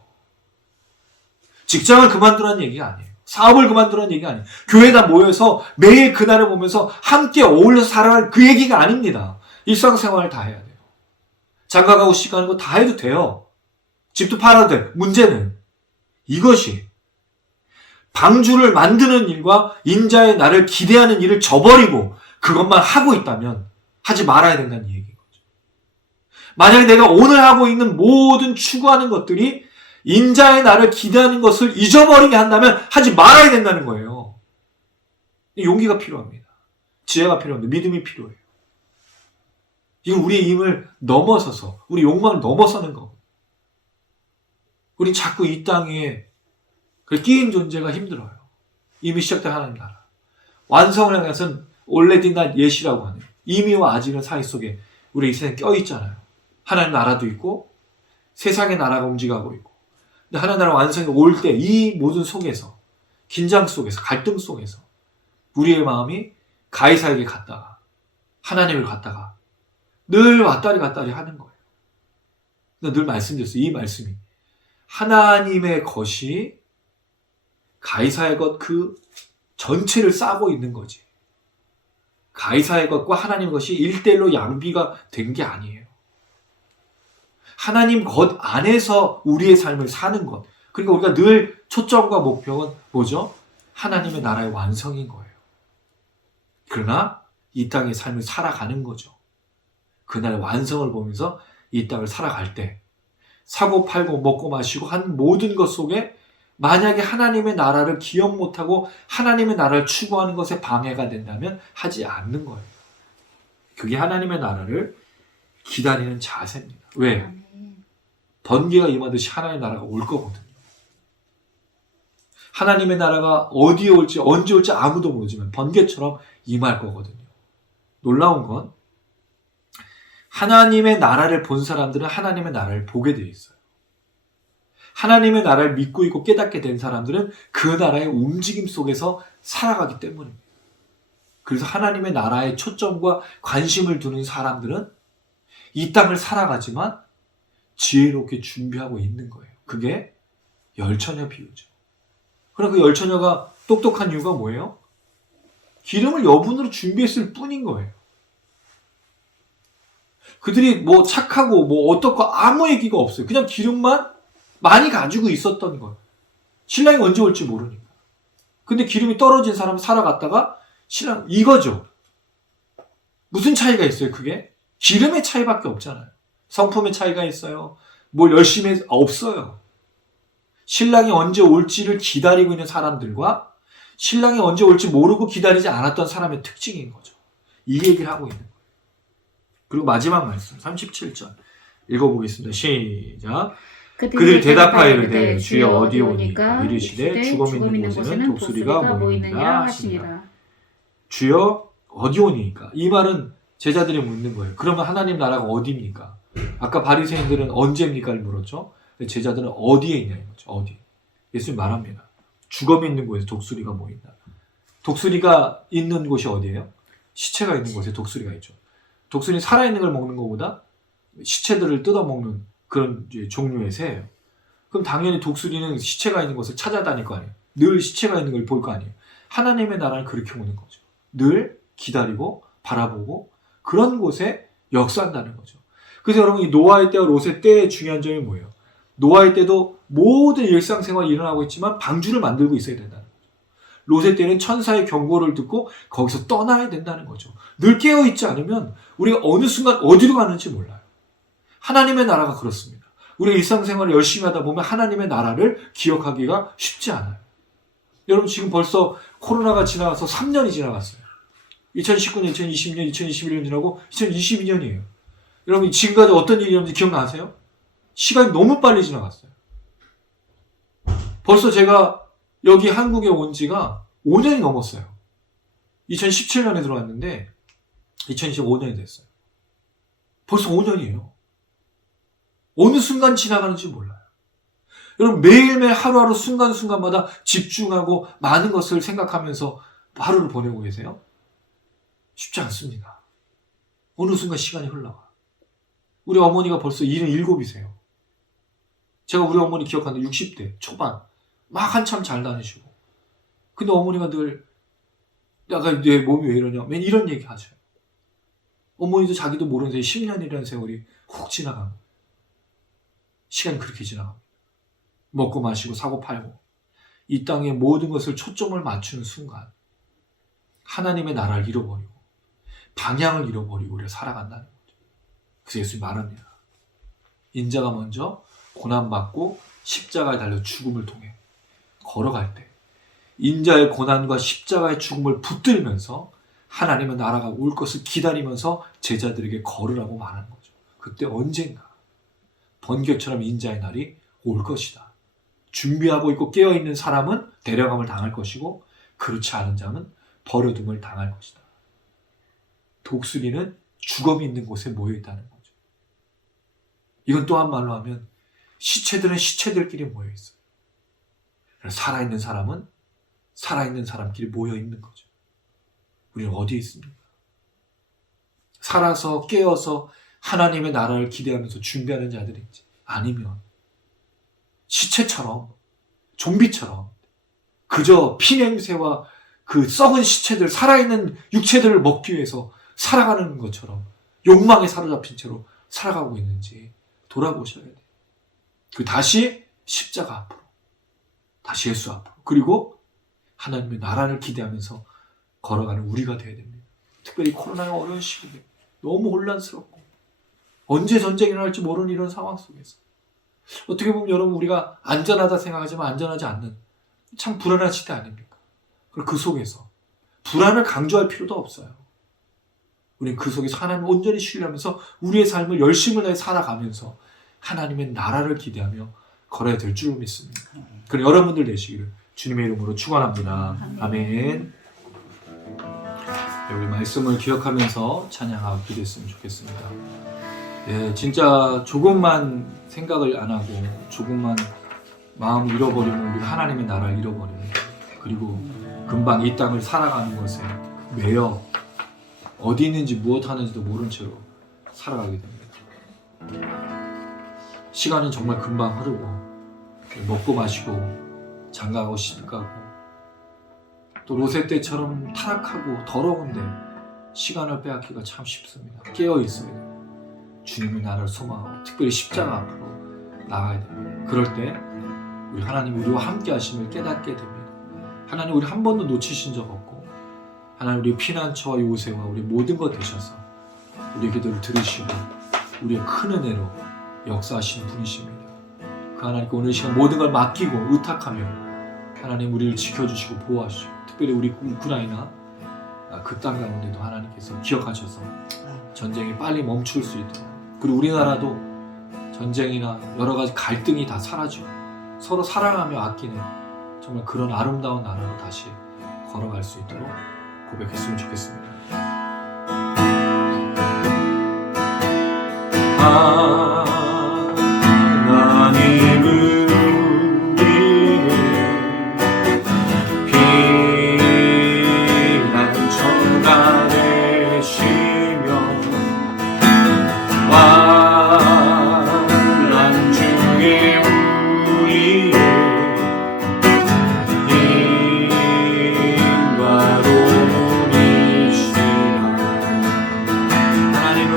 직장을 그만두라는 얘기가 아니에요. 사업을 그만두라는 얘기가 아니에요. 교회에다 모여서 매일 그날을 보면서 함께 어울려서 살아갈 그 얘기가 아닙니다. 일상생활을 다 해야 돼요. 장가가고 시집가는 거 다 해도 돼요. 집도 팔아도 돼. 문제는 이것이 방주를 만드는 일과 인자의 날을 기대하는 일을 저버리고 그것만 하고 있다면 하지 말아야 된다는 얘기인 거죠. 만약에 내가 오늘 하고 있는 모든 추구하는 것들이 인자의 날을 기대하는 것을 잊어버리게 한다면 하지 말아야 된다는 거예요. 용기가 필요합니다. 지혜가 필요합니다. 믿음이 필요해요. 이건 우리의 힘을 넘어서서 우리 욕망을 넘어서는 거고 우린 자꾸 이 땅에 끼인 존재가 힘들어요. 이미 시작된 하나님 나라. 완성을 향해서는 올레딘 예시라고 하네요. 이미와 아직은 사이 속에 우리 이 세상에 껴있잖아요. 하나님 나라도 있고 세상의 나라가 움직이고 있고 근데 하나님 나라 완성이 올 때 이 모든 속에서 긴장 속에서 갈등 속에서 우리의 마음이 가이사에게 갔다가 하나님을 갔다가 늘 왔다리 갔다리 하는 거예요. 근데 늘 말씀드렸어요. 이 말씀이 하나님의 것이 가이사의 것 그 전체를 싸고 있는 거지. 가이사의 것과 하나님의 것이 1대1로 양비가 된 게 아니에요. 하나님 것 안에서 우리의 삶을 사는 것. 그러니까 우리가 늘 초점과 목표는 뭐죠? 하나님의 나라의 완성인 거예요. 그러나 이 땅의 삶을 살아가는 거죠. 그날의 완성을 보면서 이 땅을 살아갈 때 사고 팔고 먹고 마시고 한 모든 것 속에 만약에 하나님의 나라를 기억 못하고 하나님의 나라를 추구하는 것에 방해가 된다면 하지 않는 거예요. 그게 하나님의 나라를 기다리는 자세입니다. 왜? 번개가 임하듯이 하나님의 나라가 올 거거든요. 하나님의 나라가 어디에 올지 언제 올지 아무도 모르지만 번개처럼 임할 거거든요. 놀라운 건 하나님의 나라를 본 사람들은 하나님의 나라를 보게 되어 있어요. 하나님의 나라를 믿고 있고 깨닫게 된 사람들은 그 나라의 움직임 속에서 살아가기 때문입니다. 그래서 하나님의 나라에 초점과 관심을 두는 사람들은 이 땅을 살아가지만 지혜롭게 준비하고 있는 거예요. 그게 열처녀 비유죠. 그럼 그 열처녀가 똑똑한 이유가 뭐예요? 기름을 여분으로 준비했을 뿐인 거예요. 그들이 뭐 착하고 뭐 어떻고 아무 얘기가 없어요. 그냥 기름만 많이 가지고 있었던 거예요. 신랑이 언제 올지 모르니까. 근데 기름이 떨어진 사람 살아갔다가 신랑 이거죠. 무슨 차이가 있어요 그게? 기름의 차이밖에 없잖아요. 성품의 차이가 있어요. 뭘 열심히 해서 없어요. 신랑이 언제 올지를 기다리고 있는 사람들과 신랑이 언제 올지 모르고 기다리지 않았던 사람의 특징인 거죠. 이 얘기를 하고 있는 거예요. 그리고 마지막 말씀 37절 읽어보겠습니다. 시작. 그들이 대답하여 이르되 이르되 주여 어디 오니까 오니까 이르시되 죽음 있는 곳에는 독수리가 모이느냐 하시니라. 하시니라. 주여 어디 오니까. 이 말은 제자들이 묻는 거예요. 그러면 하나님 나라가 어디입니까? 아까 바리새인들은 언제입니까를 물었죠. 근데 제자들은 어디에 있냐 이거죠. 어디. 예수님 말합니다. 죽음 있는 곳에 독수리가 모인다. 독수리가 있는 곳이 어디예요? 시체가 있는 곳에 독수리가 있죠. 독수리 살아있는 걸 먹는 것보다 시체들을 뜯어먹는 그런 종류의 새예요. 그럼 당연히 독수리는 시체가 있는 곳을 찾아다닐 거 아니에요. 늘 시체가 있는 걸 볼 거 아니에요. 하나님의 나라는 그렇게 오는 거죠. 늘 기다리고 바라보고 그런 곳에 역사한다는 거죠. 그래서 여러분 이 노아의 때와 롯의 때의 중요한 점이 뭐예요? 노아의 때도 모든 일상생활이 일어나고 있지만 방주를 만들고 있어야 된다는 거죠. 롯의 때는 천사의 경고를 듣고 거기서 떠나야 된다는 거죠. 늘 깨어있지 않으면 우리가 어느 순간 어디로 가는지 몰라요. 하나님의 나라가 그렇습니다. 우리 일상생활을 열심히 하다 보면 하나님의 나라를 기억하기가 쉽지 않아요. 여러분 지금 벌써 코로나가 지나가서 3년이 지나갔어요. 2019년, 2020년, 2021년 지나고 2022년이에요. 여러분 지금까지 어떤 일이 있었는지 기억나세요? 시간이 너무 빨리 지나갔어요. 벌써 제가 여기 한국에 온 지가 5년이 넘었어요. 2017년에 들어왔는데 2025년이 됐어요. 벌써 5년이에요. 어느 순간 지나가는지 몰라요. 여러분 매일매일 하루하루 순간순간마다 집중하고 많은 것을 생각하면서 하루를 보내고 계세요? 쉽지 않습니다. 어느 순간 시간이 흘러가. 우리 어머니가 벌써 77이세요. 제가 우리 어머니 기억하는데 60대 초반 막 한참 잘 다니시고 근데 어머니가 늘 내가 내 몸이 왜 이러냐 맨 이런 얘기 하죠. 어머니도 자기도 모르는 사이에 10년이라는 세월이 훅 지나가고 시간이 그렇게 지나갑니다. 먹고 마시고 사고 팔고 이 땅의 모든 것을 초점을 맞추는 순간 하나님의 나라를 잃어버리고 방향을 잃어버리고 우리가 살아간다는 거죠. 그래서 예수님이 말합니다. 인자가 먼저 고난받고 십자가에 달려 죽음을 통해 걸어갈 때 인자의 고난과 십자가의 죽음을 붙들면서 하나님의 나라가 올 것을 기다리면서 제자들에게 걸으라고 말하는 거죠. 그때 언젠가 번개처럼 인자의 날이 올 것이다. 준비하고 있고 깨어있는 사람은 데려감을 당할 것이고 그렇지 않은 자는 버려둠을 당할 것이다. 독수리는 죽음이 있는 곳에 모여있다는 거죠. 이건 또 한 말로 하면 시체들은 시체들끼리 모여있어요. 살아있는 사람은 살아있는 사람끼리 모여있는 거죠. 우리는 어디에 있습니까? 살아서 깨어서 하나님의 나라를 기대하면서 준비하는 자들인지 아니면 시체처럼 좀비처럼 그저 피냄새와 그 썩은 시체들 살아있는 육체들을 먹기 위해서 살아가는 것처럼 욕망에 사로잡힌 채로 살아가고 있는지 돌아보셔야 돼요. 그 다시 십자가 앞으로 다시 예수 앞으로 그리고 하나님의 나라를 기대하면서 걸어가는 우리가 되어야 됩니다. 특별히 코로나의 어려운 시기에 너무 혼란스럽고 언제 전쟁이 일어날지 모르는 이런 상황 속에서 어떻게 보면 여러분 우리가 안전하다 생각하지만 안전하지 않는 참 불안한 시대 아닙니까? 그리고 그 속에서 불안을 강조할 필요도 없어요. 우리는 그 속에서 하나님을 온전히 신뢰하면서 우리의 삶을 열심을 다해 살아가면서 하나님의 나라를 기대하며 걸어야 될 줄 믿습니다. 그럼 여러분들 되시기를 주님의 이름으로 축원합니다. 아멘. 우리 말씀을 기억하면서 찬양하고 기도했으면 좋겠습니다. 예, 진짜 조금만 생각을 안 하고 조금만 마음을 잃어버리면 우리가 하나님의 나라를 잃어버립니다. 그리고 금방 이 땅을 살아가는 것에 매여 어디 있는지 무엇 하는지도 모른 채로 살아가게 됩니다. 시간은 정말 금방 흐르고 먹고 마시고 장가가고 시집가고 또 롯의 때처럼 타락하고 더러운데 시간을 빼앗기가 참 쉽습니다. 깨어 있어야 돼요. 주님의 나라를 소망하고 특별히 십자가 앞으로 나가야 됩니다. 그럴 때 우리 하나님 우리와 함께 하심을 깨닫게 됩니다. 하나님 우리 한 번도 놓치신 적 없고 하나님 우리의 피난처와 요새와 우리 모든 것 되셔서 우리의 기도를 들으시고 우리의 큰 은혜로 역사하시는 분이십니다. 그 하나님께 오늘 시간 모든 걸 맡기고 의탁하며 하나님 우리를 지켜주시고 보호하시고 특별히 우리 우크라이나 그 땅 가운데도 하나님께서 기억하셔서 전쟁이 빨리 멈출 수 있도록, 그리고 우리나라도 전쟁이나 여러 가지 갈등이 다 사라지고 서로 사랑하며 아끼는 정말 그런 아름다운 나라로 다시 걸어갈 수 있도록 고백했으면 좋겠습니다. 하나님은 우리의 피난처가 되시며 환난 중에 우리의 힘과 도움이시라. 하나님은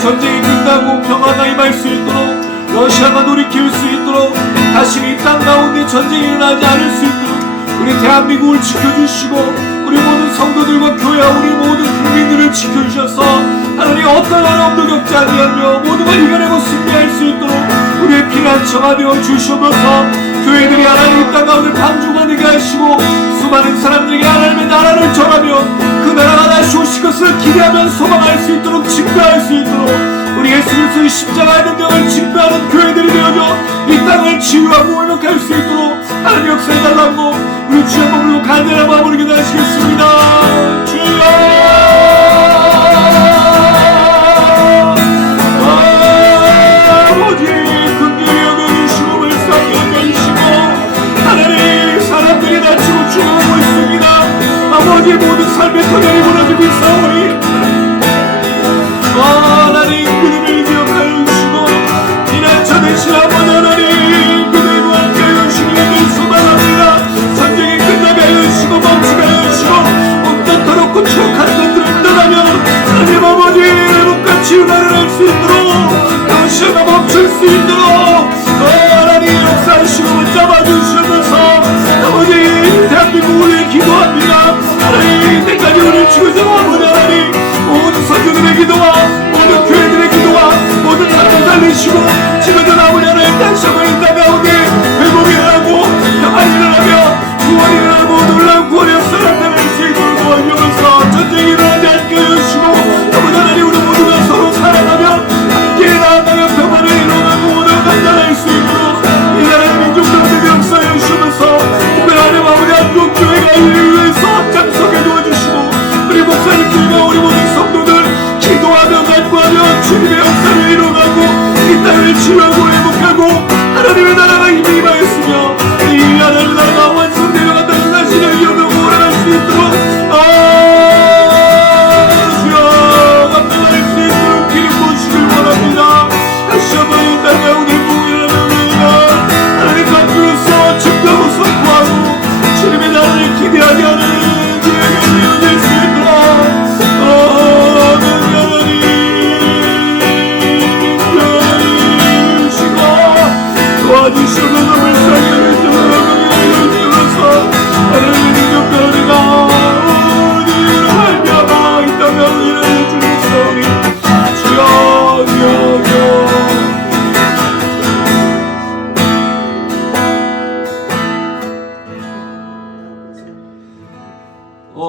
전쟁이 끝나고 평화가 임할 수 있도록, 러시아가 돌이킬 수 있도록, 다시 이 땅 가운데 전쟁이 일어나지 않을 수 있도록 우리 대한민국을 지켜주시고 우리 모든 성도들과 교회와 우리 모든 국민들을 지켜주셔서 하나님 어떤 어려움도 겪지 아니하며 모든 걸 이겨내고 승리할 수 있도록 우리의 피난처가 되어 주시옵소서. 교회들이 하나님 땅 가운데 방주가 되게 하시고 수많은 사람들에게 하나님의 나라를 전하며 그 나라가 다시 오실 것을 기대하며 소망할 수 있도록 증거할 수 있도록 우리 예수 그리스도의 십자가의 능력을 증거하는 교회들이 되어져 이 땅을 치유하고 회복할 수 있도록 하나님 역사해달라고 우리 주여 머물고 간절한 마음으로 기도하시겠습니다. 주여 아버지 모든 삶의 터전이 무너지고 있사오니 하나님 그들을 기억하여 주시고 피난처 되신 아버지 하나님 그들과 함께 하여 주시기를 소망합니다. 전쟁이 끝나게 하여 주시고 멈추게 하여 주시고 온전토록 추억하는 것들을 떠나며 하나님 아버지 회복과 치유가 일어날 수 있도록 당시가 멈출 수 있도록 하나님 역사하시고 잡아주시면서 아버지 대한민국 우리 기도합니다. 하나님 이때까지 우리를 지켜서 아버지 하나님 모든 선교들의 기도와 모든 교회들의 기도와 모든 사람 살리시고 지금도 아버지 하나님 다시 한번 이 땅 가운데 회복이 일어나고 평안이 일어나며 구원이 일어나고 놀라운 구원의 역사를 나타낼 수 있도록 도와주면서 전쟁이 일어나지 않게 해주시고 아버지 하나님 우리 모두가 서로 사랑하며 함께 나아가며 평안을 이루어가고 오늘 감당할 수 있도록 이 나라의 민족들에게 역사해 주시면서 특별하게 아버지 한국교회가 이를 위해서 앞장서게 도와주시고 우리 목사님들과 우리 모든 성도들 기도하며 간구하며 주님의 역사를 이뤄가고 이 땅을 치유하고 회복하고 하나님의 나라가 이미 임하였으며 이 하나님의 나라가 완성되어 간다는 사실을 여명고 오래갈 수 있도록 주여 감당할 수 있도록 기름 부으시길 원합니다. 다시 한번 이 땅 가운데 복이라는 하나님 감주로서 증거하고 선포하고 주님의 나라를 기대하게 하는 교회가 되어질 수 있도록 하나님 주시고 도와주시옵소서. 불쌍히 여겨주셔서 하나님의 능력과 어디를 말미암아 이 땅 가운데 일어나 주시옵소서. 주여 주여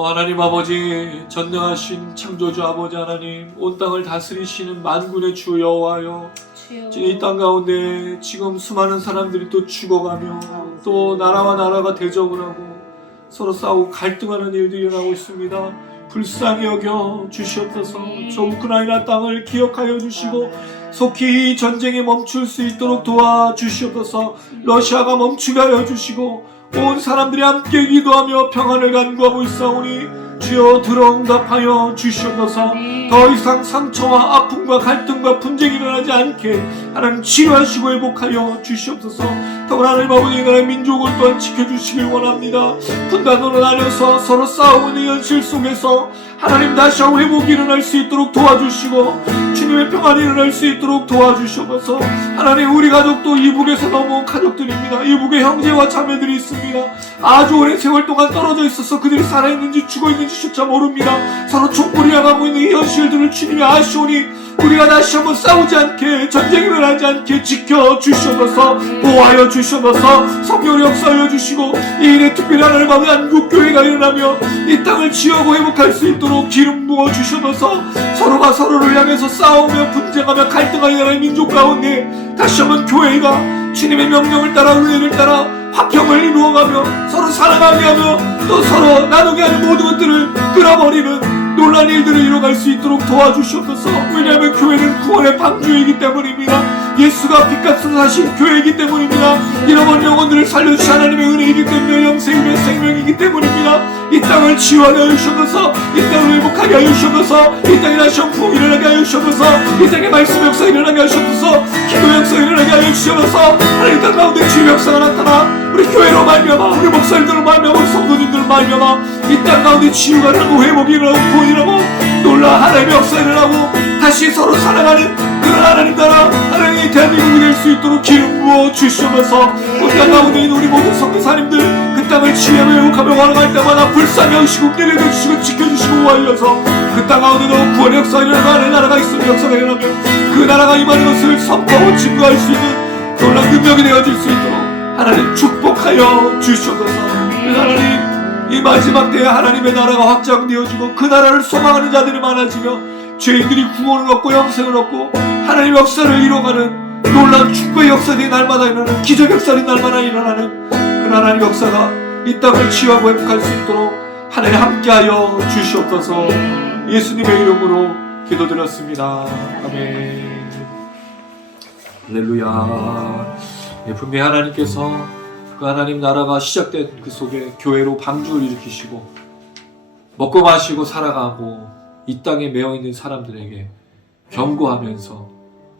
하나님 아버지 전능하신 창조주 아버지 하나님 온 땅을 다스리시는 만군의 주 여호와여 이 땅 가운데 지금 수많은 사람들이 또 죽어가며 또 나라와 나라가 대적을 하고 서로 싸우고 갈등하는 일들이 일어나고 있습니다. 불쌍히 여겨 주시옵소서. 저 우크라이나 땅을 기억하여 주시고 속히 이 전쟁이 멈출 수 있도록 도와주시옵소서. 러시아가 멈추게 하여 주시고 온 사람들이 함께 기도하며 평안을 간구하고 있사오니 주여 들어응답하여 주시옵소서. 더 이상 상처와 아픔과 갈등과 분쟁이 일어나지 않게 하나님 치유하시고 회복하여 주시옵소서. 더불어 하나님 아버지 나라의 민족을 또한 지켜주시길 원합니다. 분단으로 나뉘어서 서로 싸우고 있는 현실 속에서 하나님 다시 한번 회복이 일어날 수 있도록 도와주시고 주님의 평안이 일어날 수 있도록 도와주시옵소서. 하나님 우리 가족도 이북에서 넘어온 가족들입니다. 이북에 형제와 자매들이 있습니다. 아주 오랜 세월 동안 떨어져 있어서 그들이 살아있는지 죽어있는지조차 모릅니다. 서로 촛불이 나가고 있는 이 현실들을 주님이 아시오니 우리가 다시 한번 싸우지 않게 전쟁이 일어나지 않게 지켜주시옵소서. 보호하여 주시옵소서. 성령을 역사하여 주시고 이 일에 특별히 하나님 아버지 한국교회가 일어나며 이 땅을 지어고 회복할 수 있도록 기름 부어 주시옵소서. 서로가 서로를 향해서 싸우며 분쟁하며 갈등하는 나라의 민족 가운데 다시 한번 교회가 주님의 명령을 따라 은혜를 따라 화평을 이루어가며 서로 사랑하게 하며 또 서로 나누게 하는 모든 것들을 끌어버리는 놀라운 일들을 이뤄갈 수 있도록 도와주시옵소서. 왜냐하면 교회는 구원의 방주이기 때문입니다. 예수가 빚값을 하신 교회이기 때문입니다. 잃어버린 영혼들을 살려주신 하나님의 은혜이기 때문에 영생이며 생명이기 때문입니다. 이 땅을 치유하게 하여 주시옵소서. 이 땅을 회복하게 하여 주시옵소서. 이 땅에 다시 한번 부흥이 일어나게 하여 주시옵소서. 이 땅에 말씀 역사 일어나게 하여 주시옵소서. 기도 역사 일어나게 하여 주시옵소서. 하나님 땅 가운데 주의 역사가 나타나 우리 교회로 말미암아 우리 목사님들로 말미암아 우리 성도님들로 말미암아 이 땅 가운데 치유가 일어나고 회복이 일어나고 구원이 일어나고 놀라운 하나님의 역사 일어나고 다시 서로 사랑하는 그런 하나님 나라 하나님의 대한민국이 될 수 있도록 기름 부어 주시옵소서. 이 땅 가운데 있는 우리 모든 성도사님들 이 땅을 치유하며 회복하며 걸어갈 때마다 불쌍히 여기시고 내려다 주시고 지켜주시고 와이어서 그 땅 가운데도 구원의 역사가 일어나고 하나님의 나라가 있으며 역사가 일어나며 그 나라가 임하는 것을 선포하고 증거할 수 있는 놀라운 능력이 되어질 수 있도록 하나님 축복하여 주시옵소서. 하나님, 이 마지막 때에 하나님의 나라가 확장되어지고 그 나라를 소망하는 자들이 많아지며 죄인들이 구원을 얻고 영생을 얻고 하나님 역사를 이뤄가는 놀라운 축복의 역사들이 날마다 일어나는 기적 역사들이 날마다 일어나는 그 하나님 역사가 이 땅을 치유하고 회복할 수 있도록 하나님 함께하여 주시옵소서. 예수님의 이름으로 기도드렸습니다. 아멘. 할렐루야. 예, 분명히 하나님께서 그 하나님 나라가 시작된 그 속에 교회로 방주를 일으키시고 먹고 마시고 살아가고 이 땅에 매여있는 사람들에게 경고하면서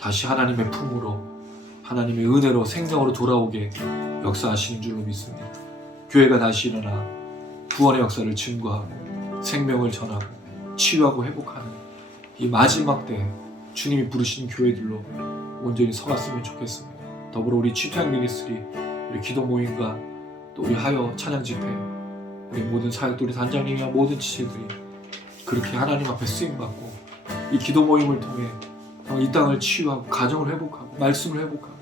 다시 하나님의 품으로 하나님의 은혜로 생명으로 돌아오게 역사하시는 줄로 믿습니다. 교회가 다시 일어나 구원의 역사를 증거하고 생명을 전하고 치유하고 회복하는 이 마지막 때 주님이 부르신 교회들로 온전히 서갔으면 좋겠습니다. 더불어 우리 취트행 미니스트리, 우리 기도 모임과 또 우리 하여 찬양 집회, 우리 모든 사역도 우리 단장님이나 모든 지체들이 그렇게 하나님 앞에 쓰임받고 이 기도 모임을 통해 이 땅을 치유하고 가정을 회복하고 말씀을 회복하고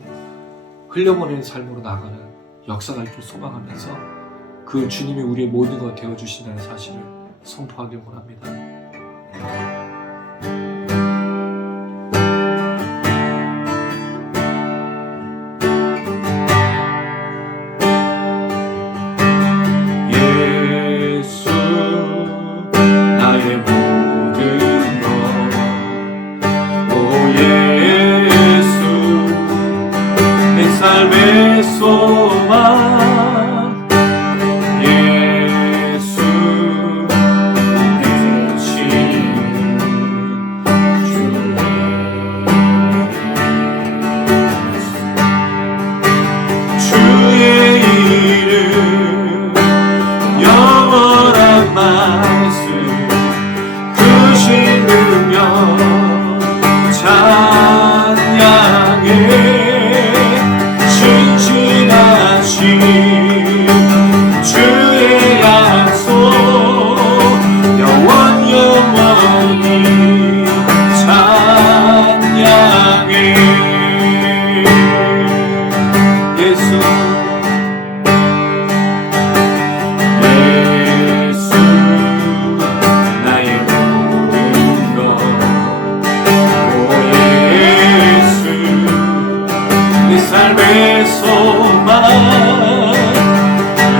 흘려보내는 삶으로 나가는 역사가 있길 소망하면서 그 주님이 우리의 모든 것 되어주신다는 사실을 선포하길 원합니다. 예수 나의 모든 것, 오 예수 내 삶의 소망, 예수 주의 이름 영원한 말씀 그 신능력 찬양해 신실하신 주의 약속 영원히 찬양해 예수 나의 모든 것, 오 예수 내 삶의 소망,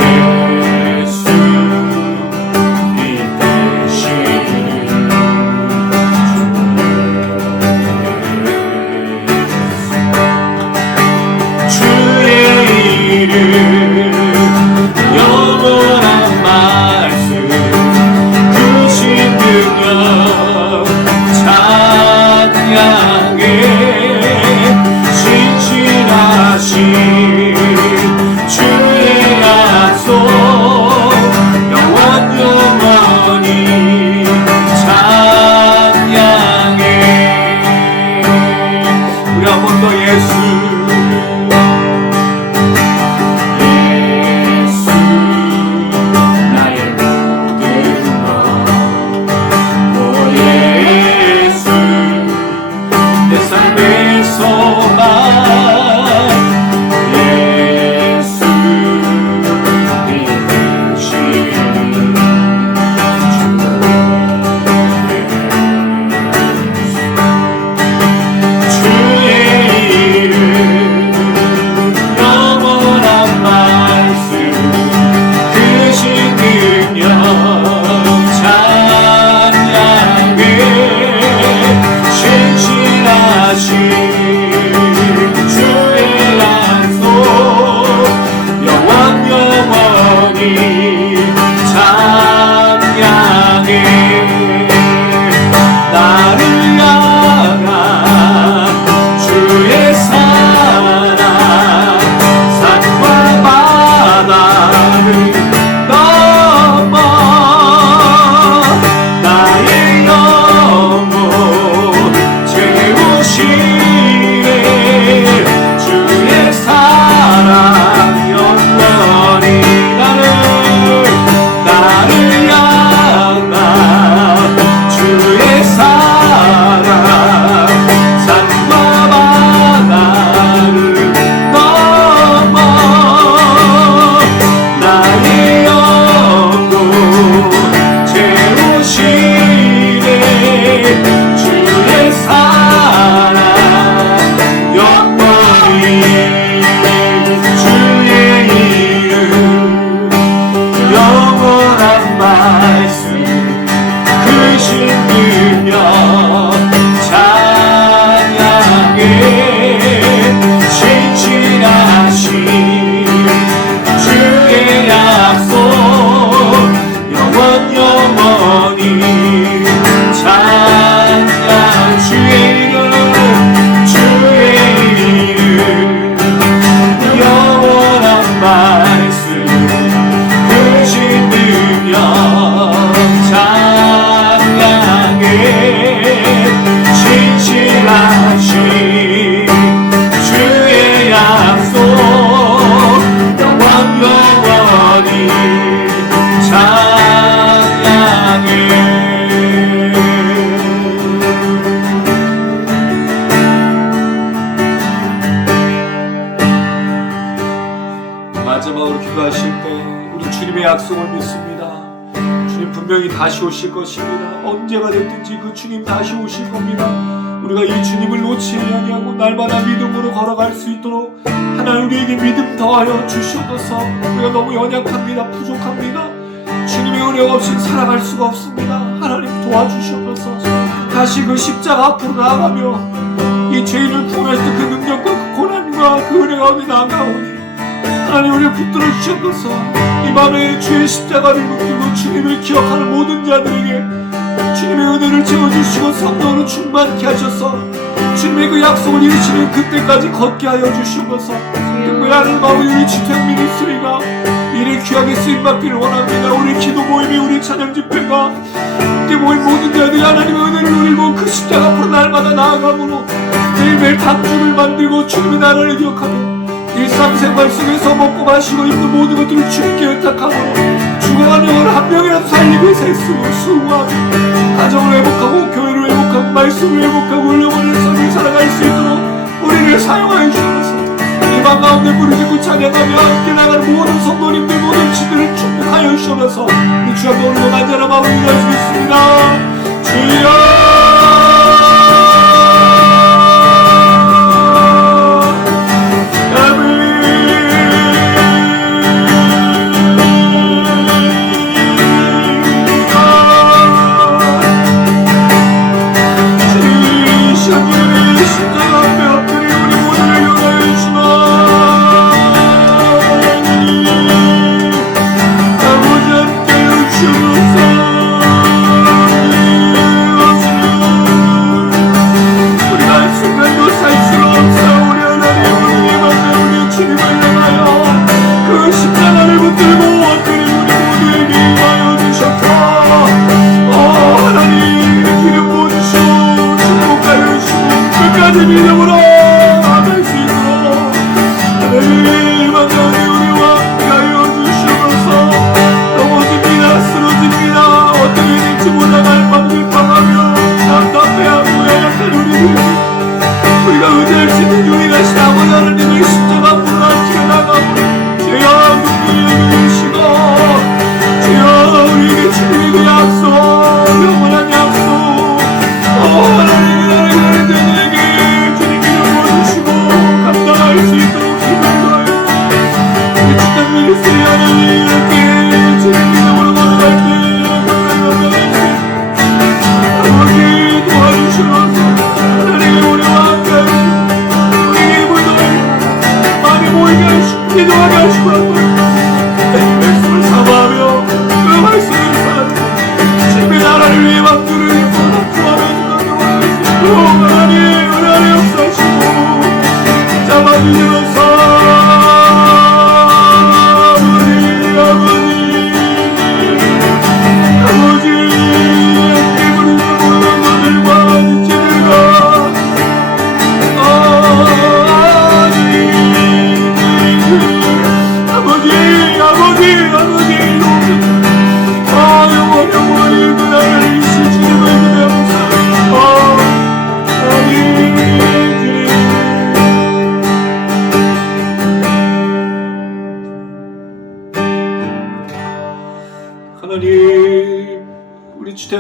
예수 이 되시는 주의 이름 영원한 말씀 그 신능력 찬양해 신실하신 주의 약속 영원히 찬양해. 우리 한 번 더 예수 나의 모든 것, 오 예수 내 삶의 소망, 예수 이 되시는 주의 이름 영원한 말씀 그 신능력 찬양해 신실하신 마지막으로 기도하실 때 우리 주님의 약속을 믿습니다. 주님 분명히 다시 오실 것입니다. 언제가 됐든지 그 주님 다시 오실 겁니다. 우리가 이 주님을 놓치지 아니하고 날마다 믿음으로 걸어갈 수 있도록 하나님 우리에게 믿음 더하여 주시옵소서. 우리가 너무 연약합니다. 부족합니다. 주님의 은혜가 없이는 살아갈 수가 없습니다. 하나님 도와주시옵소서. 다시 그 십자가 앞으로 나아가며 이 죄인을 구원하실 그 능력과 그 고난과 그 은혜가 어디 나아가오니 하나님 우리를 붙들어 주시옵소서. 이 밤에 주의 십자가를 붙들고 주님을 기억하는 모든 자들에게 주님의 은혜를 채워주시고 성령으로 충만케 하셔서 주님의 그 약속을 이루시는 그때까지 걷게 하여 주시옵소서. 특별히 하나님 아버지 우리 지탱 미니스트리가 이를 귀하게 쓰임받기를 원합니다. 우리 기도 모임이 우리 찬양 집회가 함께 모인 모든 자들이 하나님의 은혜를 누리고 그 십자가 앞으로 날마다 나아감으로 매일매일 방주를 만들고 주님의 나라를 기억하며 일상생활 속에서 먹고 마시고 입는 모든 것들을 주님께 의탁함으로 죽어가는 영혼을 한 명이라도 살리기 위해서 애쓰고 수고하며 가정을 회복하고 교회를 회복하고 말씀을 회복하고 영혼의 삶을 살아갈 수 있도록 우리를 사용하여 주셔서 이 밤 가운데 부르짖고 찬양하며 함께 나가는 모든 성도님들 모든 지들을 축복하여 주셔서 우리 주 앞에 오늘도 간절한 마음을 기도할 수 있습니다. 주여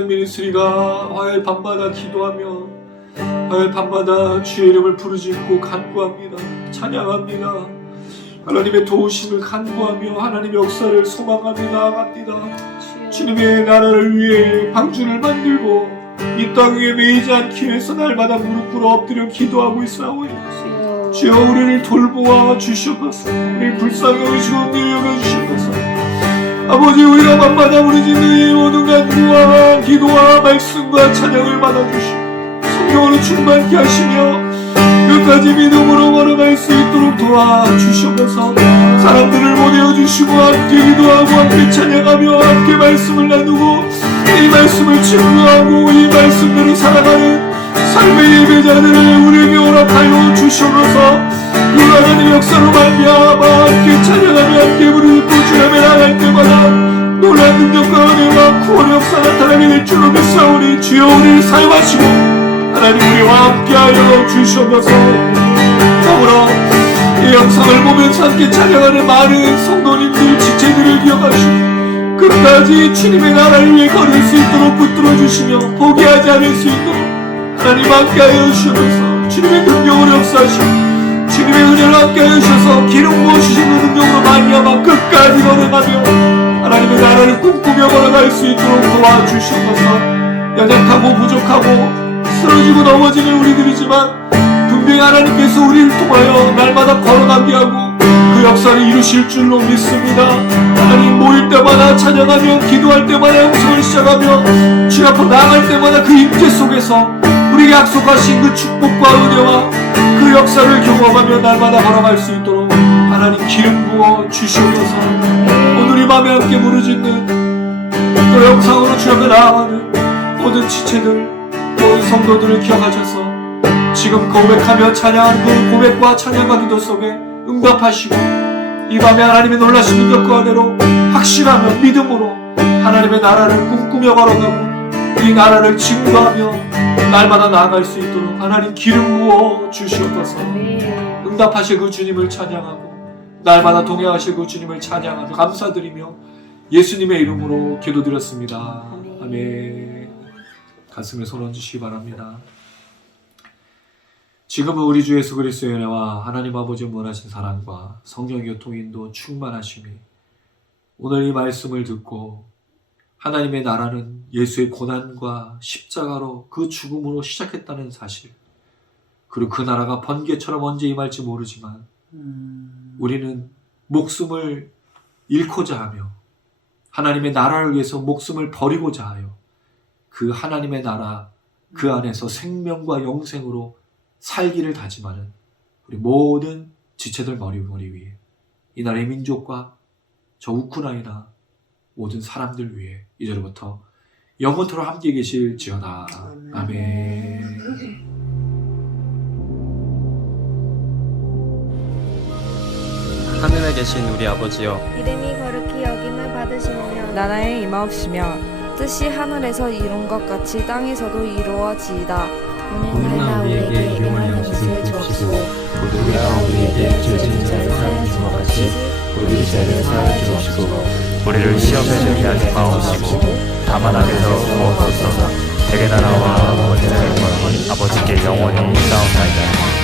미니스트리가 화요일 밤마다 기도하며 화요일 밤마다 주의 이름을 부르짖고 간구합니다. 찬양합니다. 하나님의 도우심을 간구하며 하나님의 역사를 소망하며 나아갑니다. 주님의 나라를 위해 방주를 만들고 이 땅 위에 매이지 않기 위해서 날마다 무릎 꿇어 엎드려 기도하고 있사오니 주여 우리를 돌보아 주시옵소서. 우리 불쌍히 여기시고 은혜 여겨주시옵소서. 아버지 우리가 밤마다 부르짖는 이 모든 간구와 기도와 말씀과 찬양을 받아주시고 성령으로 충만케 하시며 끝까지 믿음으로 걸어갈 수 있도록 도와주시옵소서. 사람들을 보내어주시고 함께 기도하고 함께 찬양하며 함께 말씀을 나누고 이 말씀을 증거하고 이 말씀대로 살아가는 삶의 예배자들을 우리에게 허락하여 주시옵소서. 그 하나님의 역사로 말미암아 함께 찬양하며 함께 부르짖고 주 앞에 나갈 때마다 놀라운 능력과 은혜와 구원의 역사 나타나게 될 줄로 믿사오니 주여 우리를 사용하시고 하나님 우리와 함께하여 주시옵소서. 더불어 이 영상을 보면서 함께 찬양하는 많은 성도님들 지체들을 기억하시고 끝까지 주님의 나라를 위해 걸을 수 있도록 붙들어 주시며 포기하지 않을 수 있도록 하나님 함께하여 주셔서 주님의 능력으로 역사하시고 주님의 은혜를 함께하여 주셔서 기름 부어주신 그 능력으로 말미암아 끝까지 걸어가며 하나님의 나라를 꿈꾸며 걸어갈 수 있도록 도와주셔서 연약하고 부족하고 쓰러지고 넘어지는 우리들이지만 분명히 하나님께서 우리를 통하여 날마다 걸어가게 하고 그 역사를 이루실 줄로 믿습니다. 하나님 모일 때마다 찬양하며 기도할 때마다 영성을 시작하며 주 앞으로 나아갈 때마다 그 임재 속에서 우리에게 약속하신 그 축복과 은혜와 그 역사를 경험하며 날마다 걸어갈 수 있도록 하나님 기름 부어 주시옵소서. 오늘 이 밤에 함께 부르짖는 또 영상으로 주 앞에 나아가는 모든 지체들 모든 성도들을 기억하셔서 지금 고백하며 찬양하는 그 고백과 찬양과 기도 속에 응답하시고 이 밤에 하나님의 놀라신 능력과 은혜로 확신하며 믿음으로 하나님의 나라를 꿈꾸며 걸어가고 이 나라를 증거하며 날마다 나아갈 수 있도록 하나님 기름 부어 주시옵소서. 응답하실 그 주님을 찬양하고 날마다 동행하실 그 주님을 찬양하며 감사드리며 예수님의 이름으로 기도드렸습니다. 아멘. 가슴에 손 얹으시기 바랍니다. 지금은 우리 주 예수 그리스도의 은혜와 하나님 아버지의 무한하신 사랑과 성령의 교통인도 충만하심이 오늘 이 말씀을 듣고 하나님의 나라는 예수의 고난과 십자가로 그 죽음으로 시작했다는 사실, 그리고 그 나라가 번개처럼 언제 임할지 모르지만 우리는 목숨을 잃고자 하며 하나님의 나라를 위해서 목숨을 버리고자 하여 그 하나님의 나라 그 안에서 생명과 영생으로 살기를 다짐하는 우리 모든 지체들 머리 위에 이 나라의 민족과 저 우크라이나 모든 사람들 위해 이제로부터 영원토록 함께 계실지어다. 아멘. 하늘에 계신 우리 아버지여, 이름이 거룩히 여김을 받으시며 나라에 임하옵시며 뜻이 하늘에서 이룬 것 같이 땅에서도 이루어지이다. 오늘날 우리에게 일용할 양식을 주옵시고 우리가 우리에게 죄 지은 자를 사하는 것 같이 우리 죄를 사하여 주옵시고 우리를 시험에 들게 하지 마옵시고 다만 악에서 구하옵소서. 대개 나라와 권세와 영광이 아버지께 영원히 있사옵나이다.